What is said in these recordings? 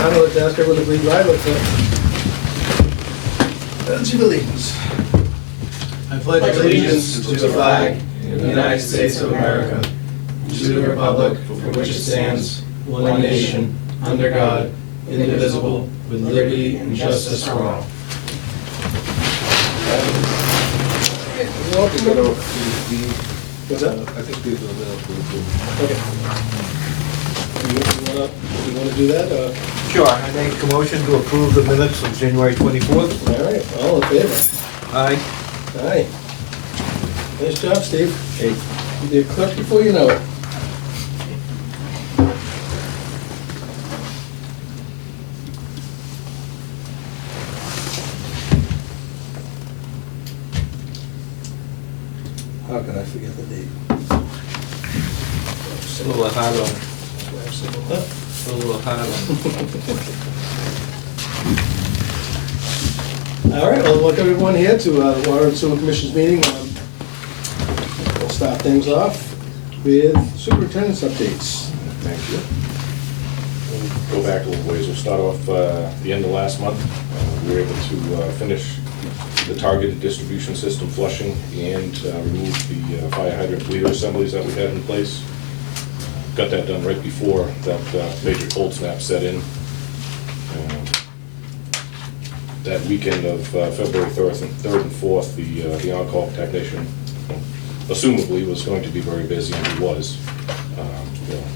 time, I'd like to ask everyone to please rise with pledge of allegiance. I pledge allegiance to the flag of the United States of America, and to the republic for which it stands, one nation, under God, indivisible, with liberty and justice for all. Welcome. What's that? I think these are the minutes we approved. Okay. You want to do that? Sure, I make a motion to approve the minutes of January 24th. All right, all in favor? Aye. Aye. Nice job, Steve. Hey. You'll be a clerk before you know it. How could I forget the date? A little hard on, a little hard on. All right, well, welcome everyone here to the Water and Sewer Commission's meeting. We'll start things off with superintendent's updates. Thank you. We'll go back a little ways. We'll start off the end of last month. We were able to finish the targeted distribution system flushing and remove the fire hydrant bleeder assemblies that we had in place. Got that done right before that major cold snap set in. That weekend of February 3rd and 4th, the on-call technician, assumably, was going to be very busy, and he was.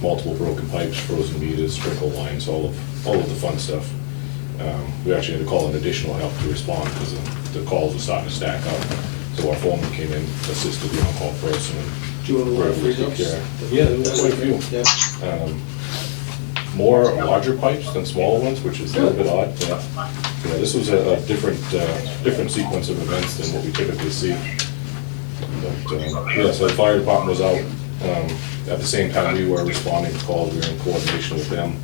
Multiple broken pipes, frozen meters, sprinkle lines, all of the fun stuff. We actually had to call in additional help to respond because the calls were starting to stack up. So our foreman came in, assisted the on-call person. Do you want to work Took freeze care. Yeah, there was quite a few. Yeah. More larger pipes than smaller ones, which is a little bit odd. Yeah, this was a different sequence of events than what we typically see. But, yeah, so the fire department was out. At the same time we were responding to calls, we were in coordination with them.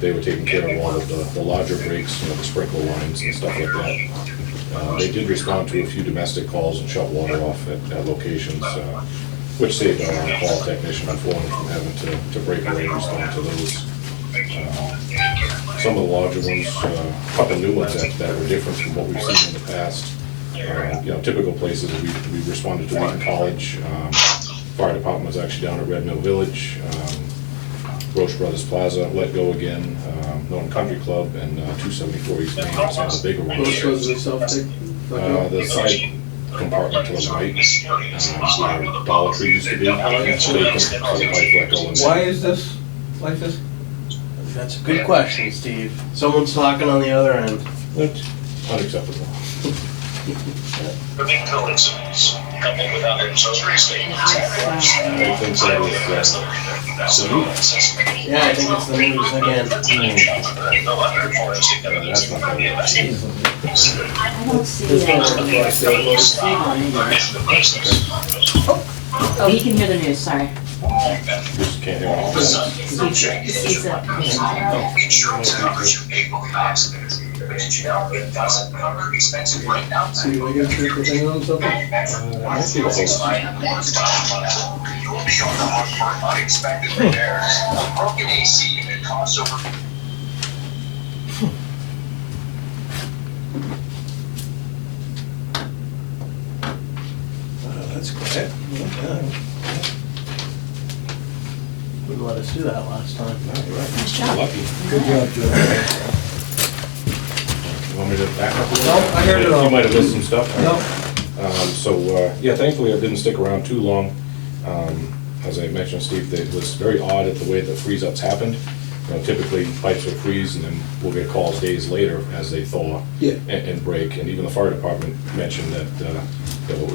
They were taking care of all of the larger breaks, the sprinkler lines and stuff like that. They did respond to a few domestic calls and shut water off at locations, which saved our on-call technician and foreman from having to break away and respond to those. Some of the larger ones, a couple new ones that were different from what we've seen in the past. Typical places, we responded to Wheaton College. Fire department was actually down at Red Mill Village. Roche Brothers Plaza, Let Go Again, Norton Country Club, and 274 East Main, some of the bigger ones. Most roads are self-take? The side compartment to the right, where Dollar Tree used to be, it's vacant, so the pipe let go in there. Why is this like this? That's a good question, Steve. Someone's talking on the other end. That's unacceptable. Living coincidence, coupled with other surgeries. I think that is, Yeah, I think it's the news again. that's not gonna be. I don't see There's no it. Oh, you can hear the news, sorry. Just can't hear all that. He's Insurance covers your vehicle accidents. But it doesn't cover expensive right now. See, do I get a trick or thing on something? That might be the whole. You'll be on the hook for unexpected repairs. A broken AC unit costs over. That's quiet. Wouldn't let us do that last time. Nice job. Lucky. Good job, Joe. You want me to back up a little? No, I heard it all. You might have missed some stuff. No. Yeah, thankfully I didn't stick around too long. As I mentioned, Steve, it was very odd at the way the freeze-ups happened. Typically pipes will freeze and then we'll get calls days later as they thaw Yeah. and break. And even the fire department mentioned that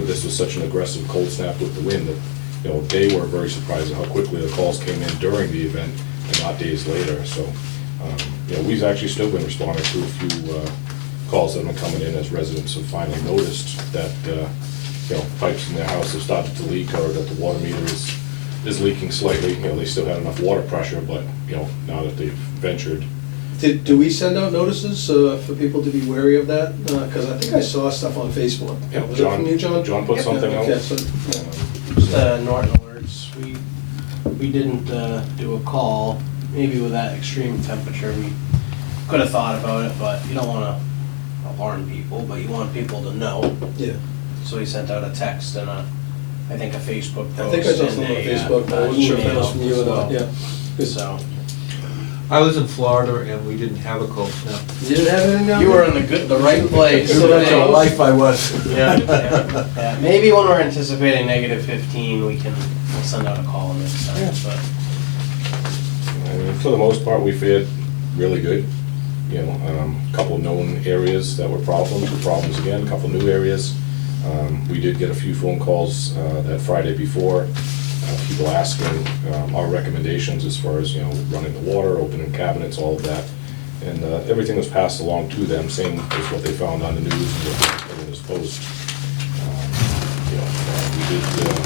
this was such an aggressive cold snap with the wind that they were very surprised at how quickly the calls came in during the event and not days later. So we've actually still been responding to a few calls that have been coming in as residents have finally noticed that pipes in their house have started to leak or that the water meter is leaking slightly. They still had enough water pressure, but now that they've ventured. Do we send out notices for people to be wary of that? Because I think I saw stuff on Facebook. Yeah, Was it from you, John? John put something out. Okay, so, Just Norton alerts. We didn't do a call maybe with that extreme temperature, we could have thought about it, but you don't wanna alarm people, but you want people to know. Yeah. So he sent out a text and I think a Facebook I post. think I saw and something on a, Facebook, but I wasn't sure if that was from you or email, not, yeah. Good. So, I was in Florida and we didn't have a cold snap. You didn't have anything down you there? were in the right place. So that's Dave. a life I was. Yeah, yeah, yeah. Maybe when we're anticipating -15, we'll send out a call next time, but. I mean, for the most part, we fared really good. You know, a couple known areas that were problems again, a couple new areas. We did get a few phone calls that Friday before, people asking our recommendations as far as, you know, running the water, opening cabinets, all of that. And everything was passed along to them, same as what they found on the news and what was post. You know,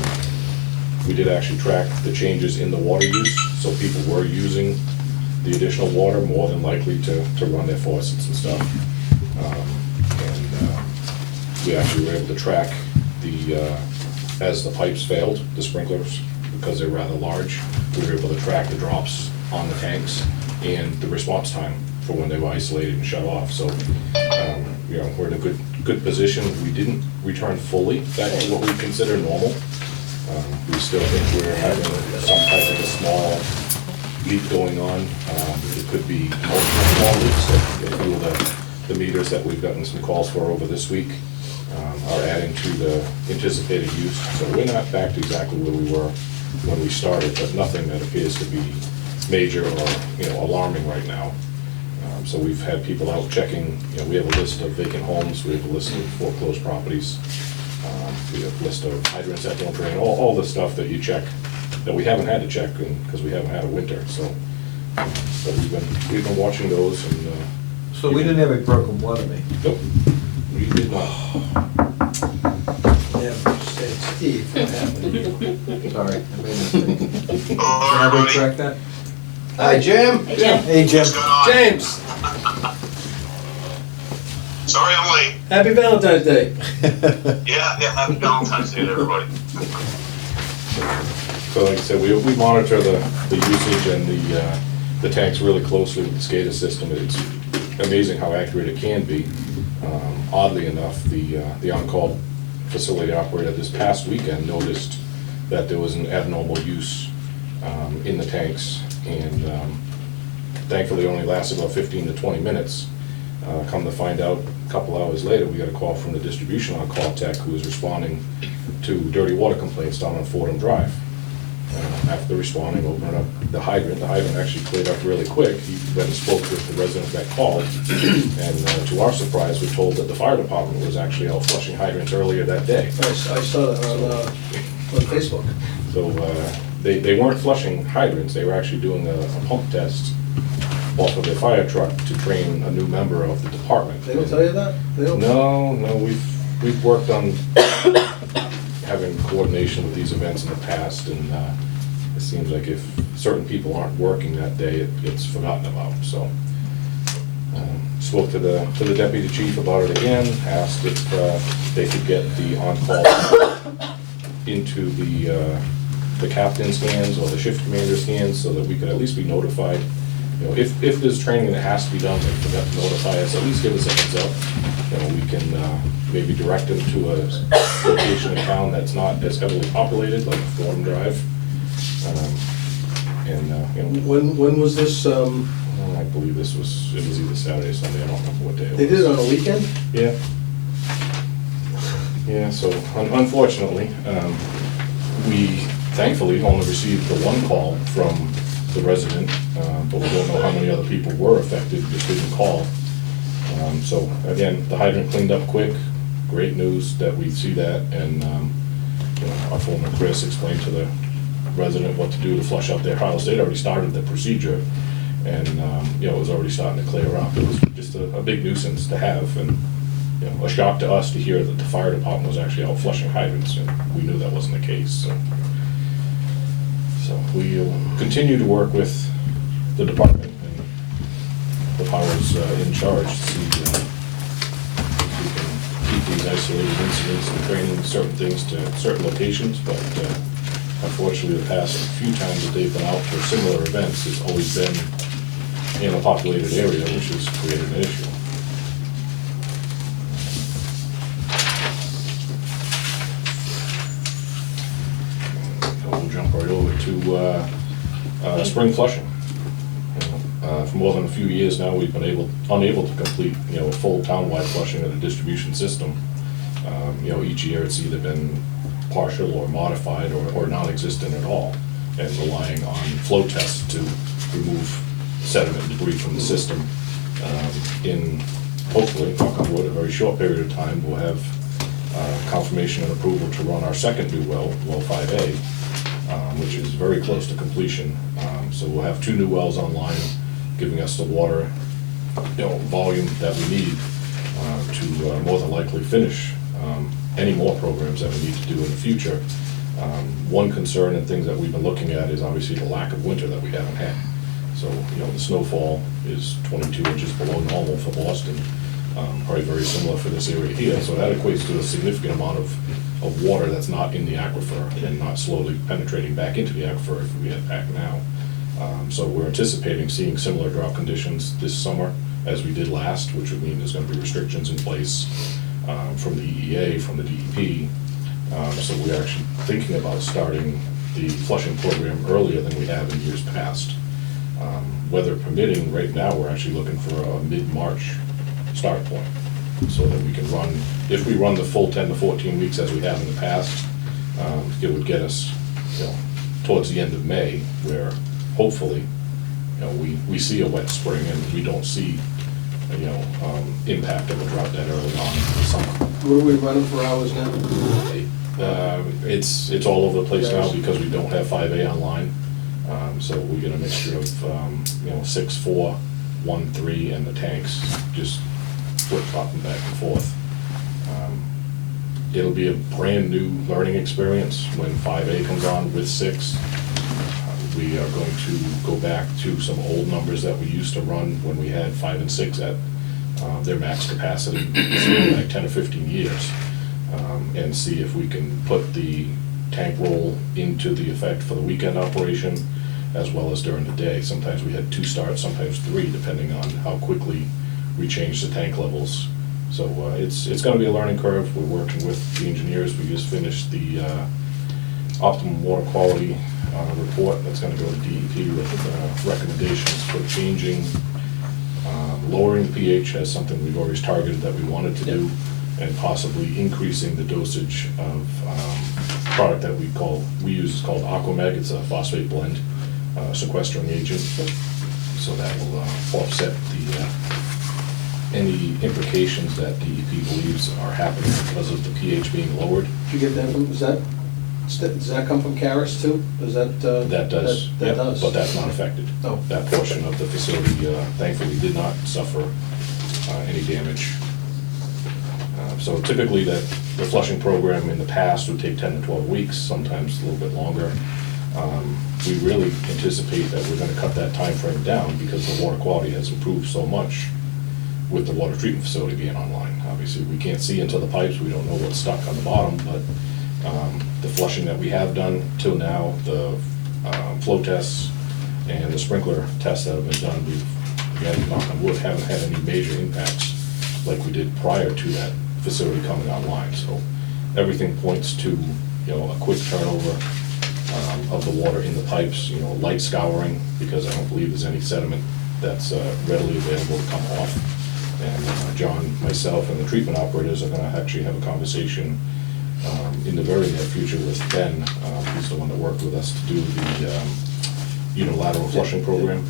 we did actually track the changes in the water use, so people were using the additional water more than likely to run their faucets and stuff. We actually were able to track as the pipes failed, the sprinklers, because they're rather large, we were able to track the drops on the tanks and the response time for when they were isolated and shut off. So, you know, we're in a good position. We didn't return fully back to what we consider normal. We still think we're having some type of a small leak going on. It could be multiple small leaks. A few of the meters that we've gotten some calls for over this week are adding to the anticipated use. So we're not back to exactly where we were when we started, but nothing that appears to be major or, you know, alarming right now. So we've had people out checking. You know, we have a list of vacant homes, we have a list of foreclosed properties, we have a list of hydrants that don't drain, all the stuff that you check, that we haven't had to check because we haven't had a winter. So, but we've been watching those and. So we didn't have a broken water main? Nope, we did not. Yeah, say, Steve, what happened? Sorry, I made a mistake. Can I retract that? Hi, Jim. Hey, Jim. Hey, Jim. What's going on? James, Sorry I'm late. happy Valentine's Day. Yeah, happy Valentine's Day to everybody. So like I said, we monitor the usage and the tanks really closely with the SCADA system. It's amazing how accurate it can be. Oddly enough, the on-call facility operator this past weekend noticed that there was an abnormal use in the tanks, and thankfully it only lasted about 15 to 20 minutes. Come to find out, a couple hours later, we got a call from the distribution on-call tech who was responding to dirty water complaints down on Fordham Drive. After responding, opening up the hydrant actually cleared up really quick. He then spoke with the resident that called, and to our surprise, we're told that the fire department was actually out flushing hydrants earlier that day. I saw that on Facebook. So they weren't flushing hydrants, they were actually doing a pump test off of their fire truck to train a new member of the department. They don't tell you that? They don't? No, we've worked on having coordination with these events in the past, and it seems like if certain people aren't working that day, it gets forgotten about, so. Spoke to the deputy chief about it again, asked if they could get the on-call into the captain's hands or the shift commander's hands so that we could at least be notified. You know, if there's training that has to be done, they forgot to notify us, at least give us a heads up. You know, we can maybe direct them to a location in town that's not as heavily populated, like Fordham Drive. You know, When was this, I believe it was either Saturday or Sunday, I don't remember what day it was. they did it on a weekend? Yeah. Yeah, so unfortunately, we thankfully only received the one call from the resident, but we don't know how many other people were affected, just didn't call. So again, the hydrant cleaned up quick, great news that we see that, and you know, our foreman Chris explained to the resident what to do to flush out their house. They'd already started the procedure, and you know, it was already starting to clear up. It was just a big nuisance to have, and you know, a shock to us to hear that the fire department was actually out flushing hydrants, and we knew that wasn't the case. So we'll continue to work with the department and the powers in charge to see if we can keep these isolated incidents and training certain things to certain locations, but unfortunately, the past few times that they've been out for similar events, it's always been in a populated area, which has created an issue. We'll jump right over to spring flushing. For more than a few years now, we've been unable to complete, a full townwide flushing of the distribution system. Each year it's either been partial or modified or non-existent at all, and relying on flow tests to remove sediment and debris from the system. In, hopefully, knock on wood, a very short period of time, we'll have confirmation and approval to run our second new well 5A, which is very close to completion. So we'll have 2 new wells online, giving us the water, volume that we need to more than likely finish any more programs that we need to do in the future. One concern and things that we've been looking at is obviously the lack of winter that we haven't had. So, the snowfall is 22 inches below normal for Boston, probably very similar for this area here. So that equates to a significant amount of water that's not in the aquifer and not slowly penetrating back into the aquifer if we head back now. So we're anticipating seeing similar drought conditions this summer as we did last, which would mean there's going to be restrictions in place from the EEA, from the DEP. So we're actually thinking about starting the flushing program earlier than we have in years past. Weather permitting, right now we're actually looking for a mid-March start point, so that we can run, if we run the full 10 to 14 weeks as we have in the past, it would get us, towards the end of May, where hopefully, we see a wet spring and we don't see, impact of a drought that early on in the summer. What are we running for hours now? It's all over the place now because we don't have 5A online. So we get a mixture of, 6, 4, 1, 3, and the tanks just flip-flopping back and forth. It'll be a brand-new learning experience when 5A comes on with 6. We are going to go back to some old numbers that we used to run when we had 5 and 6 at their max capacity, like 10 or 15 years, and see if we can put the tank roll into the effect for the weekend operation as well as during the day. Sometimes we had 2 starts, sometimes 3, depending on how quickly we change the tank levels. So it's going to be a learning curve. We're working with the engineers. We just finished the optimum water quality report that's going to go to DEP with recommendations for changing, lowering the pH as something we've always targeted that we wanted to do, and possibly increasing the dosage of product that we use is called Aquameg. It's a phosphate blend sequestering agent, so that will offset any implications that DEP believes are happening because of the pH being lowered. Did you get that from, does that come from Caris too? Is that? That does, That yeah, does. but that's not affected. Oh. That portion of the facility thankfully did not suffer any damage. So typically the flushing program in the past would take 10 to 12 weeks, sometimes a little bit longer. We really anticipate that we're going to cut that time frame down because the water quality has improved so much with the water treatment facility being online. Obviously, we can't see into the pipes, we don't know what's stuck on the bottom, but the flushing that we have done till now, the flow tests and the sprinkler tests that have been done, we've, again, knock on wood, haven't had any major impacts like we did prior to that facility coming online. So everything points to, a quick turnover of the water in the pipes, light scouring, because I don't believe there's any sediment that's readily available to come off. And John, myself, and the treatment operators are gonna actually have a conversation in the very near future with Ben. He's the one that worked with us to do the unilateral flushing program.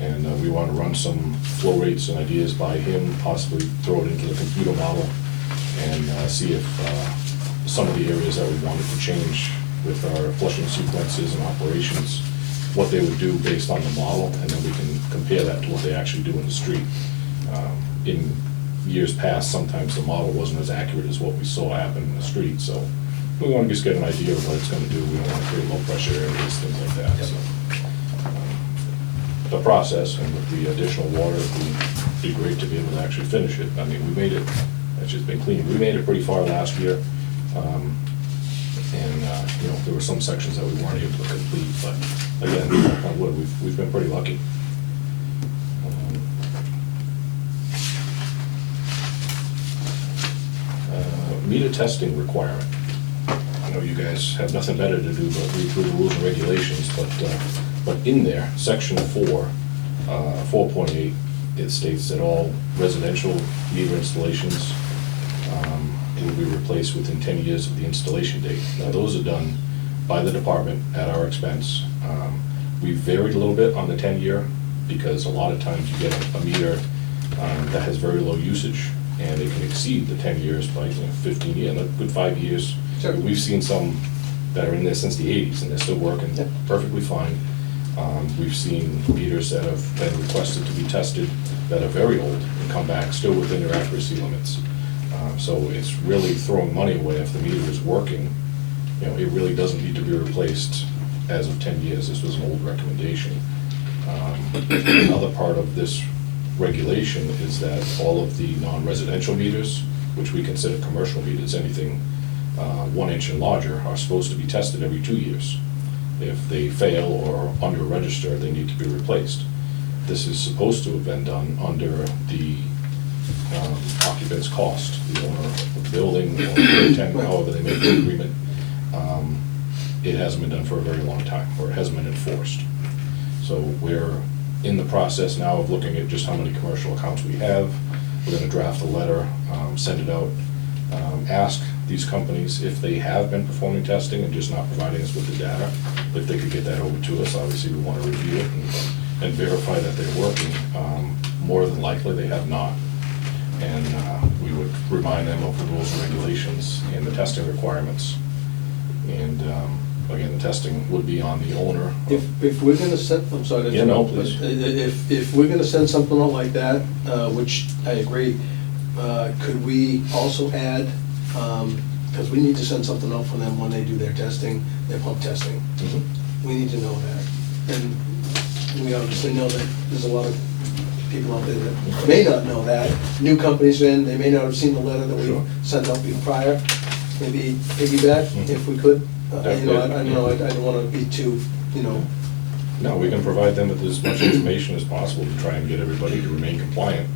And we want to run some flow rates and ideas by him, possibly throw it into the computer model and see if some of the areas that we wanted to change with our flushing sequences and operations, what they would do based on the model, and then we can compare that to what they actually do in the street. In years past, sometimes the model wasn't as accurate as what we saw happen in the street, so we want to just get an idea of what it's going to do. We don't want to create low pressure areas, things like that. So the process, and with the additional water, it would be great to be able to actually finish it. I mean, we made it, it's just been clean. We made it pretty far last year. And, there were some sections that we weren't able to complete, but again, knock on wood, we've been pretty lucky. Meter testing requirement. I know you guys have nothing better to do but read through the rules and regulations, but in there, section 4, 4.8, it states that all residential meter installations will be replaced within 10 years of the installation date. Now, those are done by the department at our expense. We varied a little bit on the 10-year because a lot of times you get a meter that has very low usage, and it can exceed the 10 years by 15 years, a good 5 years. Sure. We've seen some that are in there since the 80s, and they're still working Yeah. perfectly fine. We've seen meters that have been requested to be tested that are very old and come back still within their accuracy limits. So it's really throwing money away if the meter is working. It really doesn't need to be replaced as of 10 years. This was an old recommendation. Another part of this regulation is that all of the non-residential meters, which we consider commercial meters, anything 1 inch and larger, are supposed to be tested every 2 years. If they fail or under-register, they need to be replaced. This is supposed to have been done under the occupant's cost, the owner of the building, or the tenant, however they make the agreement. It hasn't been done for a very long time, or it hasn't been enforced. So we're in the process now of looking at just how many commercial accounts we have. We're gonna draft a letter, send it out, ask these companies if they have been performing testing and just not providing us with the data, if they could get that over to us. Obviously, we wanna review it and verify that they're working. More than likely, they have not. And we would remind them of the rules and regulations and the testing requirements. And again, the testing would be on the owner. If we're gonna send, I'm sorry to Yeah, no, interrupt, but please. if we're gonna send something out like that, which I agree, could we also add, because we need to send something out for them when they do their testing, their pump testing. Mhm. We need to know that. And we obviously know that there's a lot of people out there that may not know that. New companies in, they may not have seen the letter that we Sure. sent out prior. Maybe piggyback if we could. I don't wanna be too, No, we can provide them with as much information as possible to try and get everybody to remain compliant.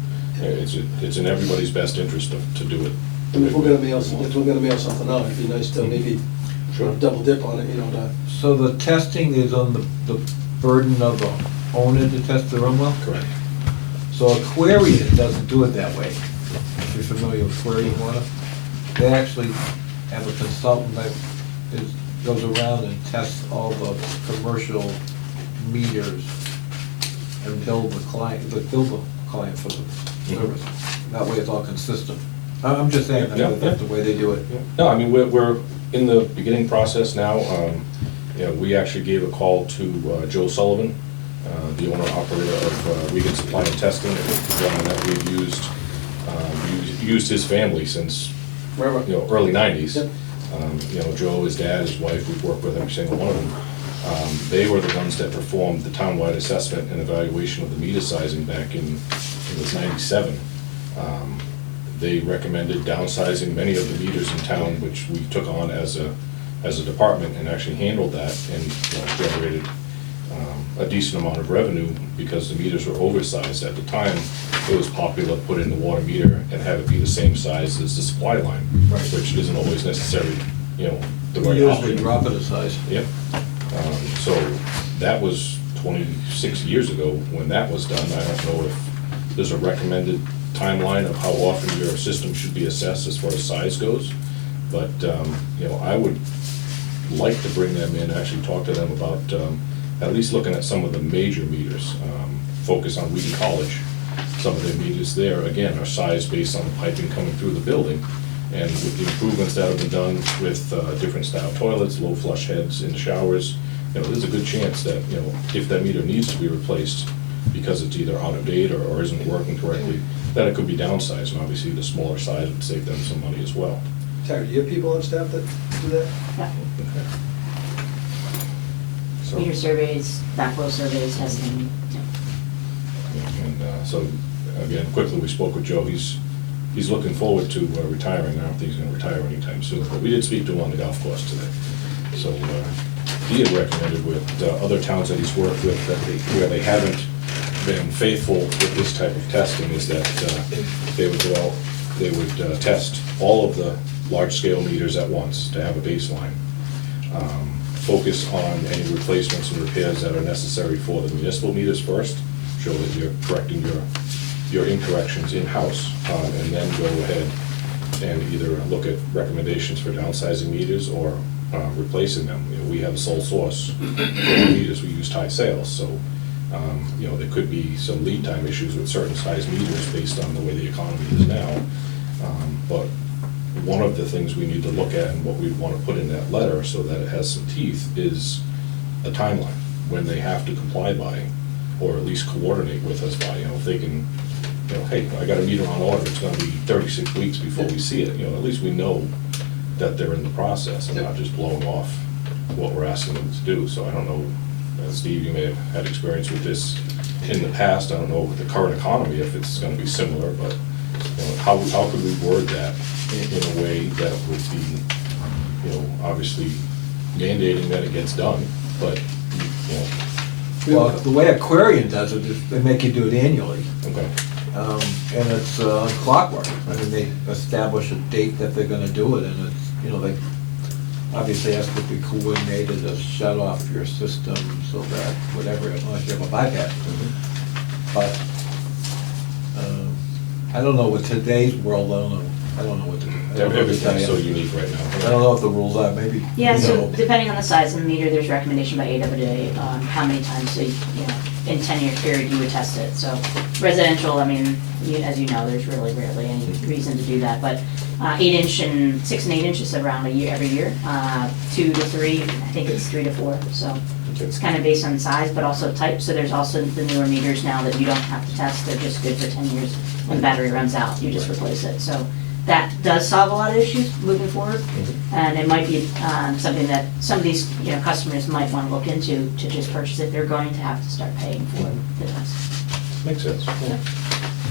It's in everybody's best interest to do it. and if we're gonna mail something out, it'd be nice to maybe Sure. double dip on it, to. So the testing is on the burden of the owner to test their own well? Correct. So Aquarian doesn't do it that way. If you're familiar with Aquarian Water, they actually have a consultant that goes around and tests all the commercial meters and bill the client for the service. That way it's all consistent. I'm just saying Yeah, that that's the way they do it. No, I mean, we're in the beginning process now. We actually gave a call to Joe Sullivan, the owner operator of Regan Supply and Testing, the gentleman that we've used his family since early 90s. Yep. Joe, his dad, his wife, we've worked with every single one of them. They were the ones that performed the townwide assessment and evaluation of the meter sizing back in, it was 97. They recommended downsizing many of the meters in town, which we took on as a department and actually handled that and generated a decent amount of revenue because the meters were oversized. At the time, it was popular to put in the water meter and have it be the same size as the supply line, Right. which isn't always necessarily, the We right usually option. drop it a size. Yep. So that was 26 years ago when that was done. I don't know if there's a recommended timeline of how often your system should be assessed as far as size goes. But, I would like to bring them in, actually talk to them about at least looking at some of the major meters. Focus on Wheaton College. Some of their meters there, again, are sized based on the piping coming through the building. And with the improvements that have been done with different style toilets, low flush heads in the showers, there's a good chance that, if that meter needs to be replaced because it's either out of date or isn't working correctly, that it could be downsized, and obviously the smaller size would save them some money as well. Terry, do you have people on staff that do that? Yeah. So, Meter surveys, backflow surveys, testing, yeah. and so, again, quickly, we spoke with Joe, he's he's looking forward to retiring. I don't think he's gonna retire anytime soon, but we did speak to him on the golf course today. So, he had recommended with other towns that he's worked with, that where they haven't been faithful with this type of testing, is that they would go out, they would test all of the large-scale meters at once to have a baseline. Focus on any replacements and repairs that are necessary for the municipal meters first, show that you're correcting your incorrections in-house, and then go ahead and either look at recommendations for downsizing meters or replacing them. You know, we have a sole source for our meters, we use Thai Sales, so you know, there could be some lead time issues with certain size meters based on the way the economy is now. But one of the things we need to look at and what we want to put in that letter so that it has some teeth is a timeline, when they have to comply by, or at least coordinate with us by. You know, if they can, you know, hey, I got a meter on order, it's gonna be 36 weeks before we see it, you know, at least we know that they're in the process and not just blowing off what we're asking them to do. So I don't know, Steve, you may have had experience with this in the past, I don't know with the current economy if it's gonna be similar, but you know, how could we word that in a way that would be, you know, obviously mandating that it gets done, but, you know. Well, the way Aquarian does it is they make you do it annually. Okay. And it's clockwork. I mean, they establish a date that they're gonna do it, and it's, you know, they obviously has to be coordinated to shut off your system so that whatever, unless you have a bypass. But, I don't know, with today's world, I don't know what to do. I don't know what to tell Everything's so you. unique right now. I don't know what the rules are, maybe. Yeah, you so know. depending on the size of the meter, there's recommendation by AWA on how many times, so you know, in 10-year period, you would test it. So residential, I mean, as you know, there's really rarely any reason to do that, but 8-inch and 6 and 8-inch is around a year, every year. 2 to 3, I think it's 3 to 4, so it's kind of based on size, but also type. So there's also the newer meters now that you don't have to test, they're just good for 10 years. When the battery runs out, you just replace it. So that does solve a lot of issues moving forward. And it might be something that some of these, you know, customers might want to look into to just purchase it. They're going to have to start paying for the test. Makes sense.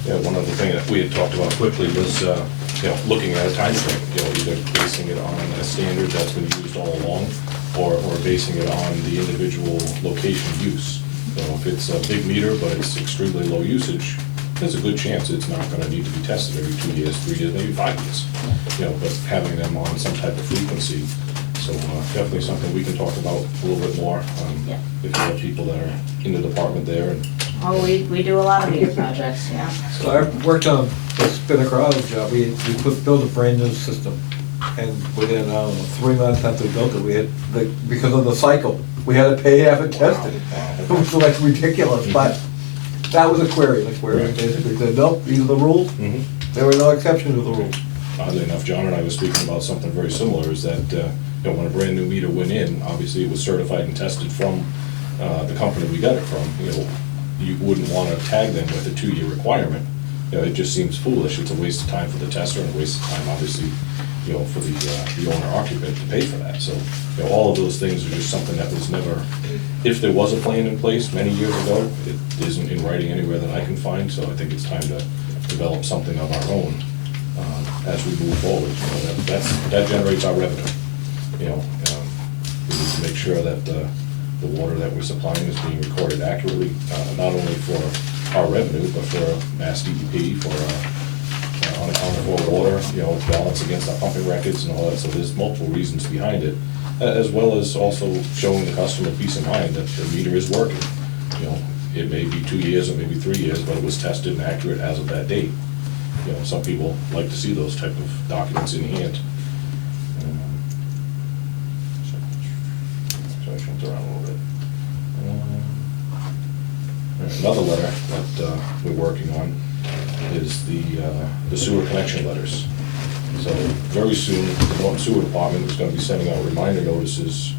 Yeah, one other thing that we had talked about quickly was, you know, looking at a time frame, you know, either basing it on a standard that's been used all along, or basing it on the individual location use. You know, if it's a big meter, but it's extremely low usage, there's a good chance it's not gonna need to be tested every 2 years, 3 years, maybe 5 years. You know, but having them on some type of frequency, so definitely something we can talk about a little bit more. Yeah. If you have people that are in the department there and. Oh, we do a lot of meter projects, yeah. So I worked on the Spinnaker auto job, we built a brand new system. And within, I don't know, 3 months after we built it, we had, because of the cycle, we had to pay to have it tested. It was like ridiculous, but that was Aquarian. Aquarian basically said, nope, these are the rules. There were no exceptions to the rules. Oddly enough, John and I were speaking about something very similar, is that, you know, when a brand new meter went in, obviously it was certified and tested from the company we got it from. You know, you wouldn't wanna tag them with a 2-year requirement. You know, it just seems foolish. It's a waste of time for the tester and a waste of time, obviously, you know, for the owner occupant to pay for that. So, you know, all of those things are just something that was never, if there was a plan in place many years ago, it isn't in writing anywhere that I can find, so I think it's time to develop something of our own as we move forward. You know, that generates our revenue. You know, we need to make sure that the water that we're supplying is being recorded accurately, not only for our revenue, but for Mass DEP, for for water, you know, balance against our pumping records and all that, so there's multiple reasons behind it, as well as also showing the customer peace of mind that the meter is working. You know, it may be 2 years or maybe 3 years, but it was tested and accurate as of that date. You know, some people like to see those type of documents in hand. So I jumped around a little bit. Another letter that we're working on is the sewer connection letters. So very soon, the Norton Sewer Department is gonna be sending out reminder notices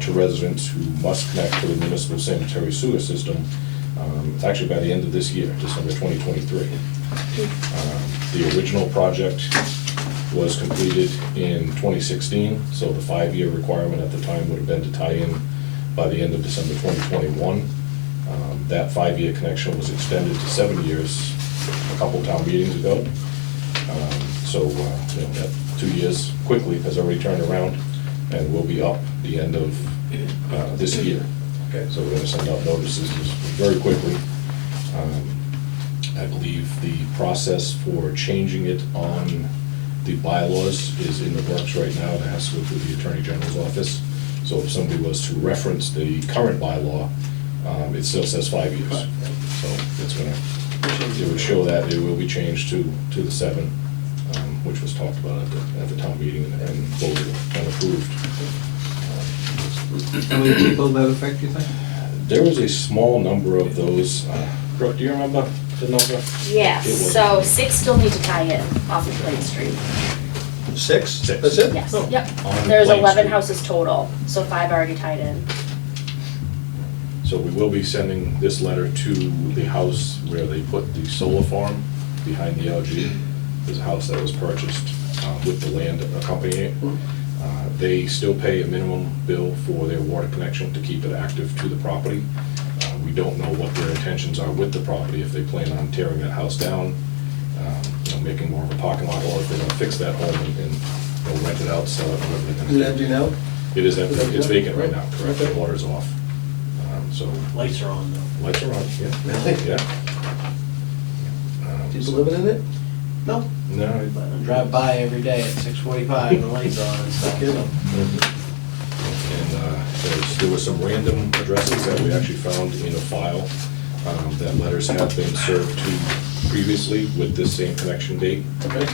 to residents who must connect to the municipal sanitary sewer system. It's actually by the end of this year, December 2023. The original project was completed in 2016, so the 5-year requirement at the time would have been to tie in by the end of December 2021. That 5-year connection was extended to 7 years a couple town meetings ago. So, that 2 years quickly has already turned around, and will be up the end of this year. Okay. So we're gonna send out notices very quickly. I believe the process for changing it on the bylaws is in the works right now. It has to go through the Attorney General's office. So if somebody was to reference the current bylaw, it still says 5 years. So it's gonna, it would show that it will be changed to the 7, which was talked about at the town meeting and voted and approved. How many people that affect, you think? There was a small number of those. Brooke, do you remember the number? Yes, It was- so 6 still need to tie in off of Plain Street. 6? Six. That's it? Yes, Oh. yep. On There's Plain 11 Street. houses total, so 5 already tied in. So we will be sending this letter to the house where they put the solar farm behind the LG. There's a house that was purchased with the land accompanying it. They still pay a minimum bill for their water connection to keep it active to the property. We don't know what their intentions are with the property, if they plan on tearing that house down, making more of a parking lot, or if they're gonna fix that home and rent it out, sell it, whatever they're Is it gonna do. empty now? It is empty, it's vacant right now, correct, the Okay. water's off. So, Lights are on though. lights are on, yeah. Really? Yeah. People living in it? No, No, it- but I drive by every day at 6:45 and the lights are on and stuff, so. and there were some random addresses that we actually found in a file, that letters have been served to previously with this same connection date. Okay.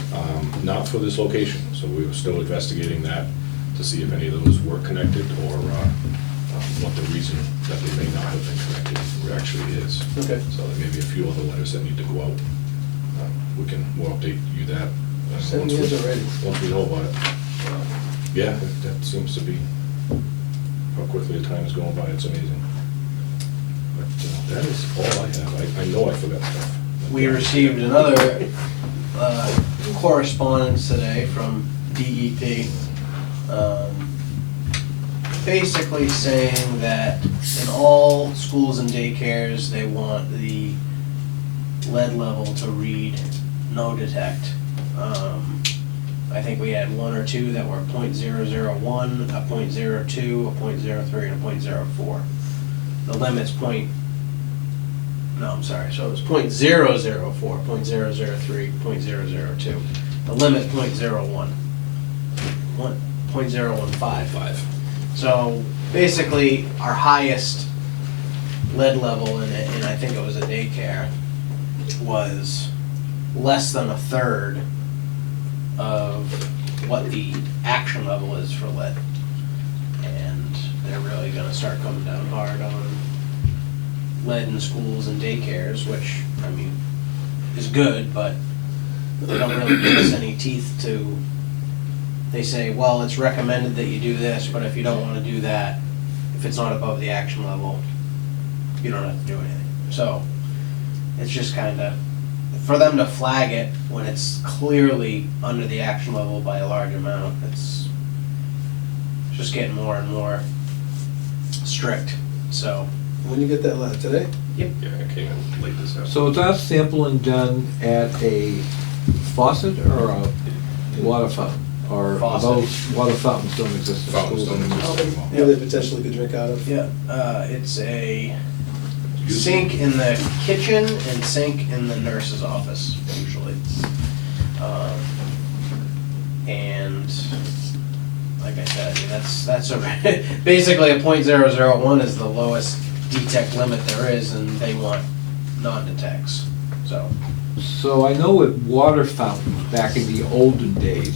Not for this location, so we were still investigating that to see if any of those were connected, or what the reason that they may not have been connected actually is. Okay. So there may be a few other letters that need to go out. We'll update you that. 7 once we- years already. Once we know about it. Yeah, that seems to be how quickly the time is going by, it's amazing. But that is all I have. I know I forgot stuff. We received another correspondence today from DEP, basically saying that in all schools and daycares, they want the lead level to read no detect. I think we had 1 or 2 that were .001, a .02, a .03, and a .04. The limit's no, I'm sorry, so it was .004, .003, .002. The limit .01, 0.015. So basically, our highest lead level in it, and I think it was a daycare, was less than a third of what the action level is for lead. And they're really gonna start coming down hard on lead in schools and daycares, which, I mean, is good, but they don't really give us any teeth to, they say, well, it's recommended that you do this, but if you don't wanna do that, if it's not above the action level, you don't have to do anything. So, it's just kinda, for them to flag it when it's clearly under the action level by a large amount, it's just getting more and more strict, so. When you get that letter, today? Yeah, I came in late this afternoon. So is that sampling done at a faucet or a water fountain? Or Faucet. those water fountains don't exist in Fountains schools don't anymore? exist anymore. Yeah, they potentially could drink out of. Yeah, it's a sink in the kitchen and sink in the nurse's office, usually. And like I said, I mean, that's a, basically a .001 is the lowest detect limit there is, and they want non-detects, so. So I know with water fountains, back in the olden days,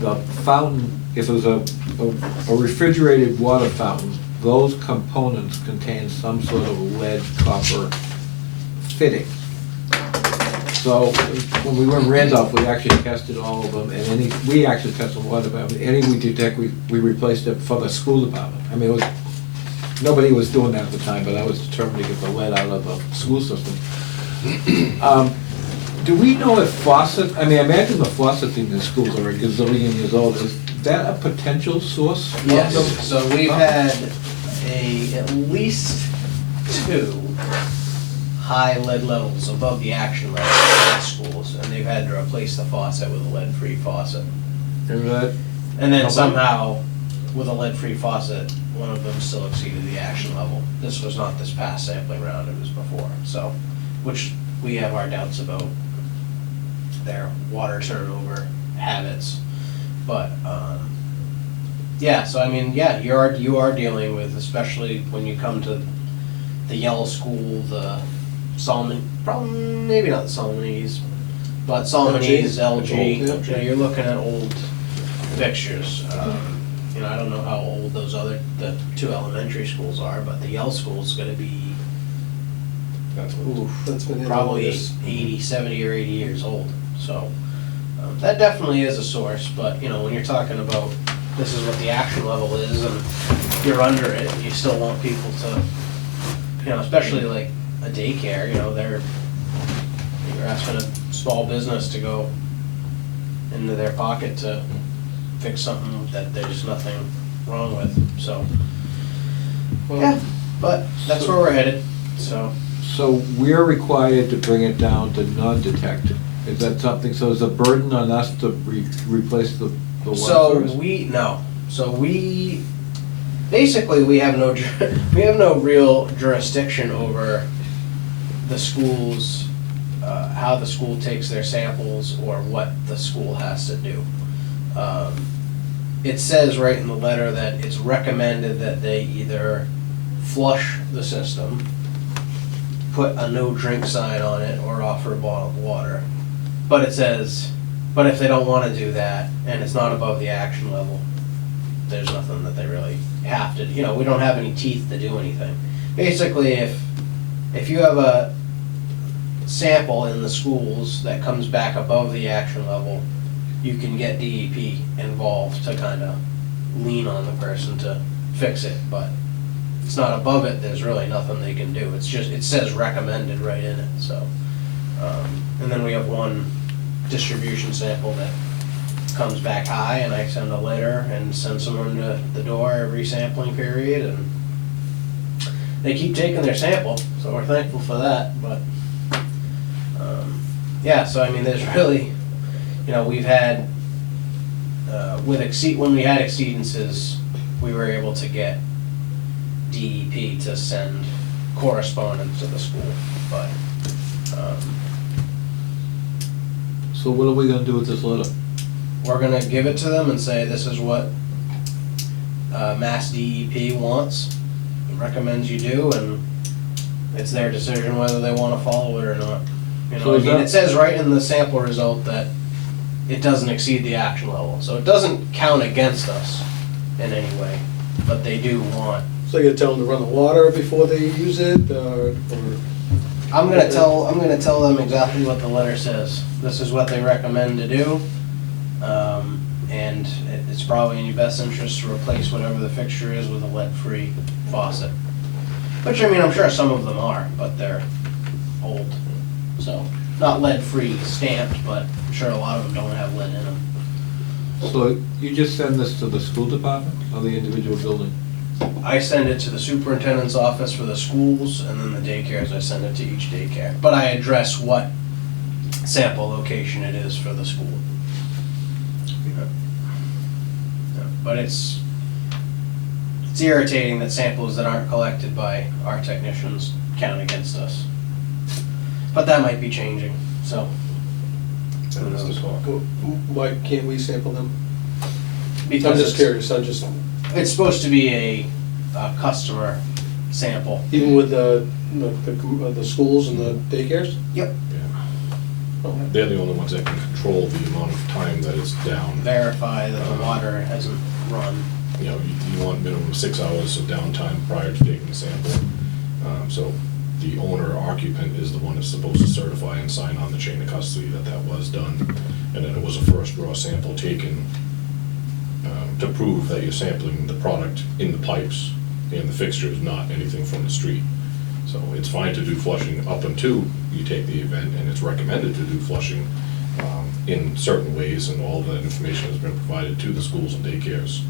the fountain, if it was a refrigerated water fountain, those components contain some sort of lead copper fitting. So when we were in Randolph, we actually tested all of them, and we actually tested water fountain, any we detect, we replaced it for the school department. I mean, it was, nobody was doing that at the time, but I was determined to get the lead out of the school system. Do we know if faucet, I mean, I imagine the faucets in the schools are a gazillion years old, is that a potential source? of Yes, them? so we've had at least 2 high lead levels above the action level in schools, and they've had to replace the faucet with a lead-free faucet. Remember that? And then Okay. somehow, with a lead-free faucet, one of them still exceeded the action level. This was not this past sampling round, it was before, so, which we have our doubts about their water turnover habits. But, yeah, so I mean, yeah, you are dealing with, especially when you come to the Yell School, the Solomon, probably, maybe not the Solomonese, but Solomonese, LG, you know, you're looking at old fixtures. You know, I don't know how old the two elementary schools are, but the Yell School's gonna be, That's oof, That's been in probably this. 80, 70 or 80 years old, so. That definitely is a source, but, you know, when you're talking about, this is what the action level is, and you're under it, you still want people to, you know, especially like a daycare, you know, you're asking a small business to go into their pocket to fix something that there's nothing wrong with, so. Yeah, but that's where we're headed, so. So we're required to bring it down to non-detect. Is that something, so is a burden on us to replace the water So service? Basically, we have no, we have no real jurisdiction over the schools, how the school takes their samples or what the school has to do. It says right in the letter that it's recommended that they either flush the system, put a no drink sign on it, or offer bottled water. But it says, but if they don't wanna do that, and it's not above the action level, there's nothing that they really have to, you know, we don't have any teeth to do anything. Basically, if you have a sample in the schools that comes back above the action level, you can get DEP involved to kinda lean on the person to fix it, but if it's not above it, there's really nothing they can do. It's just, it says recommended right in it, so. And then we have one distribution sample that comes back high, and I send a letter and send someone to the door every sampling period, and they keep taking their sample, so we're thankful for that, but, yeah, so I mean, there's really, you know, we've had, when we had exceedances, we were able to get DEP to send correspondence to the school, but, So what are we gonna do with this letter? we're gonna give it to them and say, this is what Mass DEP wants, recommends you do, and it's their decision whether they wanna follow it or not. You So know, I is mean, that- it says right in the sample result that it doesn't exceed the action level, so it doesn't count against us in any way, but they do want. So you tell them to run the water before they use it, or? I'm gonna tell them exactly what the letter says. This is what they recommend to do. And it's probably in your best interest to replace whatever the fixture is with a lead-free faucet. Which, I mean, I'm sure some of them are, but they're old. So, not lead-free stamped, but I'm sure a lot of them don't have lead in them. So you just send this to the school department or the individual building? I send it to the superintendent's office for the schools, and then the daycares, I send it to each daycare. But I address what sample location it is for the school. But it's irritating that samples that aren't collected by our technicians count against us. But that might be changing, so. Who That is the knows? call. Why can't we sample them? I'm Because just curious, it's supposed to be a customer sample. even with the schools and the daycares? Yep. Oh, They're the only ones that can control the amount of time that it's down. Verify that the water hasn't run. You know, you want minimum 6 hours of downtime prior to taking the sample. So the owner or occupant is the one that's supposed to certify and sign on the chain of custody that that was done, and that it was a first draw sample taken to prove that you're sampling the product in the pipes and the fixtures, not anything from the street. So it's fine to do flushing up until you take the event, and it's recommended to do flushing in certain ways, and all of that information has been provided to the schools and daycares.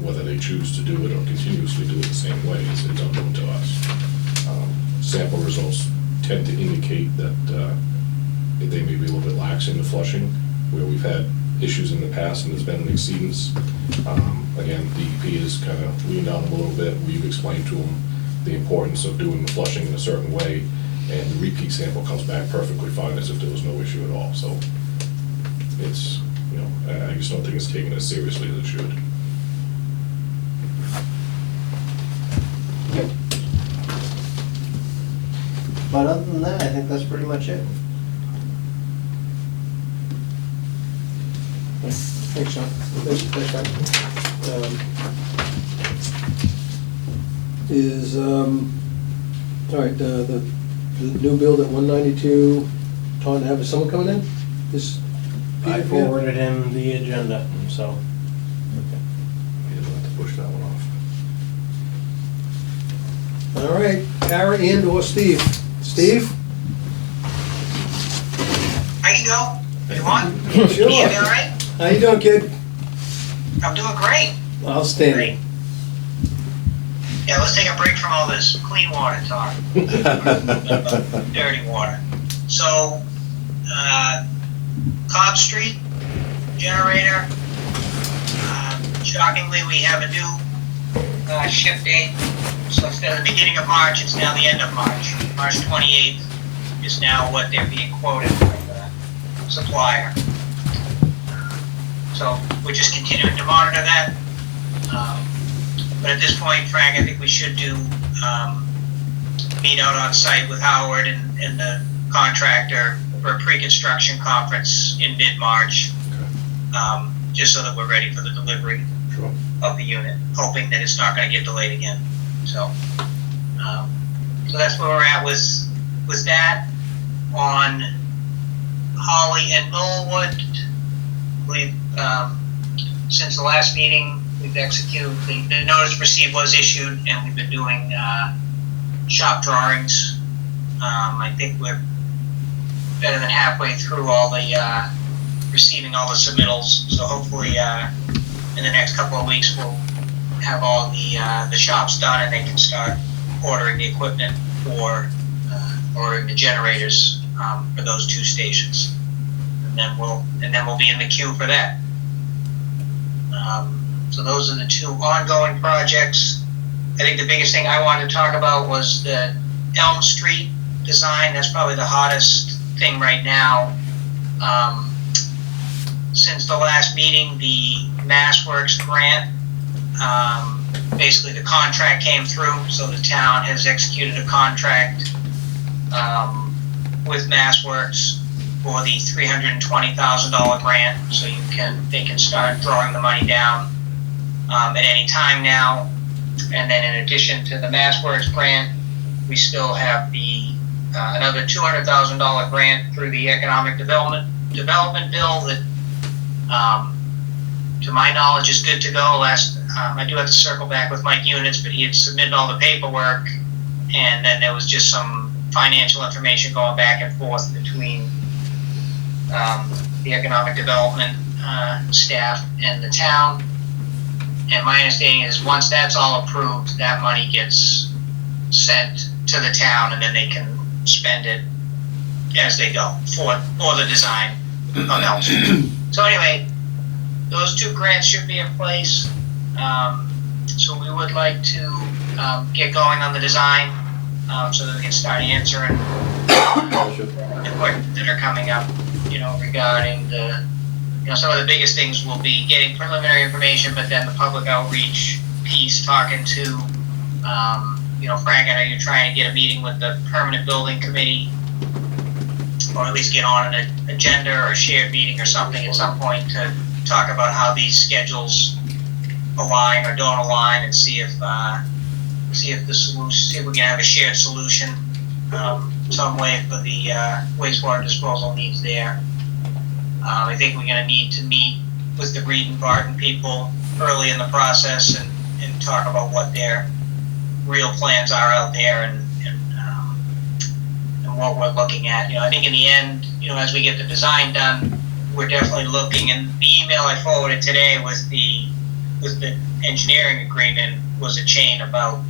Whether they choose to do it or continuously do it the same way is unknown to us. Sample results tend to indicate that they may be a little bit lax in the flushing, where we've had issues in the past and there's been an exceedance. Again, DEP has kind of leaned on them a little bit. We've explained to them the importance of doing the flushing in a certain way, and the repeat sample comes back perfectly fine as if there was no issue at all. So it's, you know, I just don't think it's taken as seriously as it should. But other than that, I think that's pretty much it. Thanks, Sean. Thanks, Frank. All right, the new build at 192 Taunton Ave, is someone coming in? Is I Peter here? forwarded him the agenda, so. You don't have to push that one off. All right, Tara and or Steve. Steve? How you go? You on? Sure. Can you hear me all right? How you doing, kid? I'm doing great. Outstanding. Yeah, let's take a break from all this clean water talk. Dirty water. So, Cobb Street generator. Shockingly, we have a new ship date. So instead of the beginning of March, it's now the end of March. March 28th is now what they're being quoted from the supplier. So we're just continuing to monitor that. But at this point, Frank, I think we should do meet out on site with Howard and the contractor for a pre-construction conference in mid-March, just so that we're ready for the delivery Sure. of the unit, hoping that it's not going to get delayed again. So, so that's where we're at with that. On Holly and Knollwood, we've since the last meeting, we've executed the notice received was issued, and we've been doing shop drawings. I think we're better than halfway through all the receiving all the submittals. So hopefully, in the next couple of weeks, we'll have all the shops done, and they can start ordering the equipment for ordering the generators for those two stations, and then we'll be in the queue for that. So those are the two ongoing projects. I think the biggest thing I wanted to talk about was the Elm Street design. That's probably the hottest thing right now. Since the last meeting, the MassWorks grant, basically the contract came through, so the town has executed a contract with MassWorks for the $320,000 grant, so they can start drawing the money down at any time now. And then in addition to the MassWorks grant, we still have the another $200,000 grant through the Economic Development Bill that, to my knowledge, is good to go. I do have to circle back with Mike Units, but he had submitted all the paperwork, and then there was just some financial information going back and forth between the Economic Development staff and the town. And my understanding is once that's all approved, that money gets sent to the town, and then they can spend it as they go for the design of Elm Street. So anyway, those two grants should be in place. So we would like to get going on the design so that we can start answering the questions that are coming up, regarding some of the biggest things will be getting preliminary information, but then the public outreach piece, talking to, Frank, I know you're trying to get a meeting with the permanent building committee, or at least get on an agenda or a shared meeting or something at some point to talk about how these schedules align or don't align, and see if we can have a shared solution, some way for the wastewater disposal needs there. I think we're going to need to meet with the Reed and Barton people early in the process and talk about what their real plans are out there and what we're looking at. I think in the end, as we get the design done, we're definitely looking. And the email I forwarded today with the engineering agreement was a chain about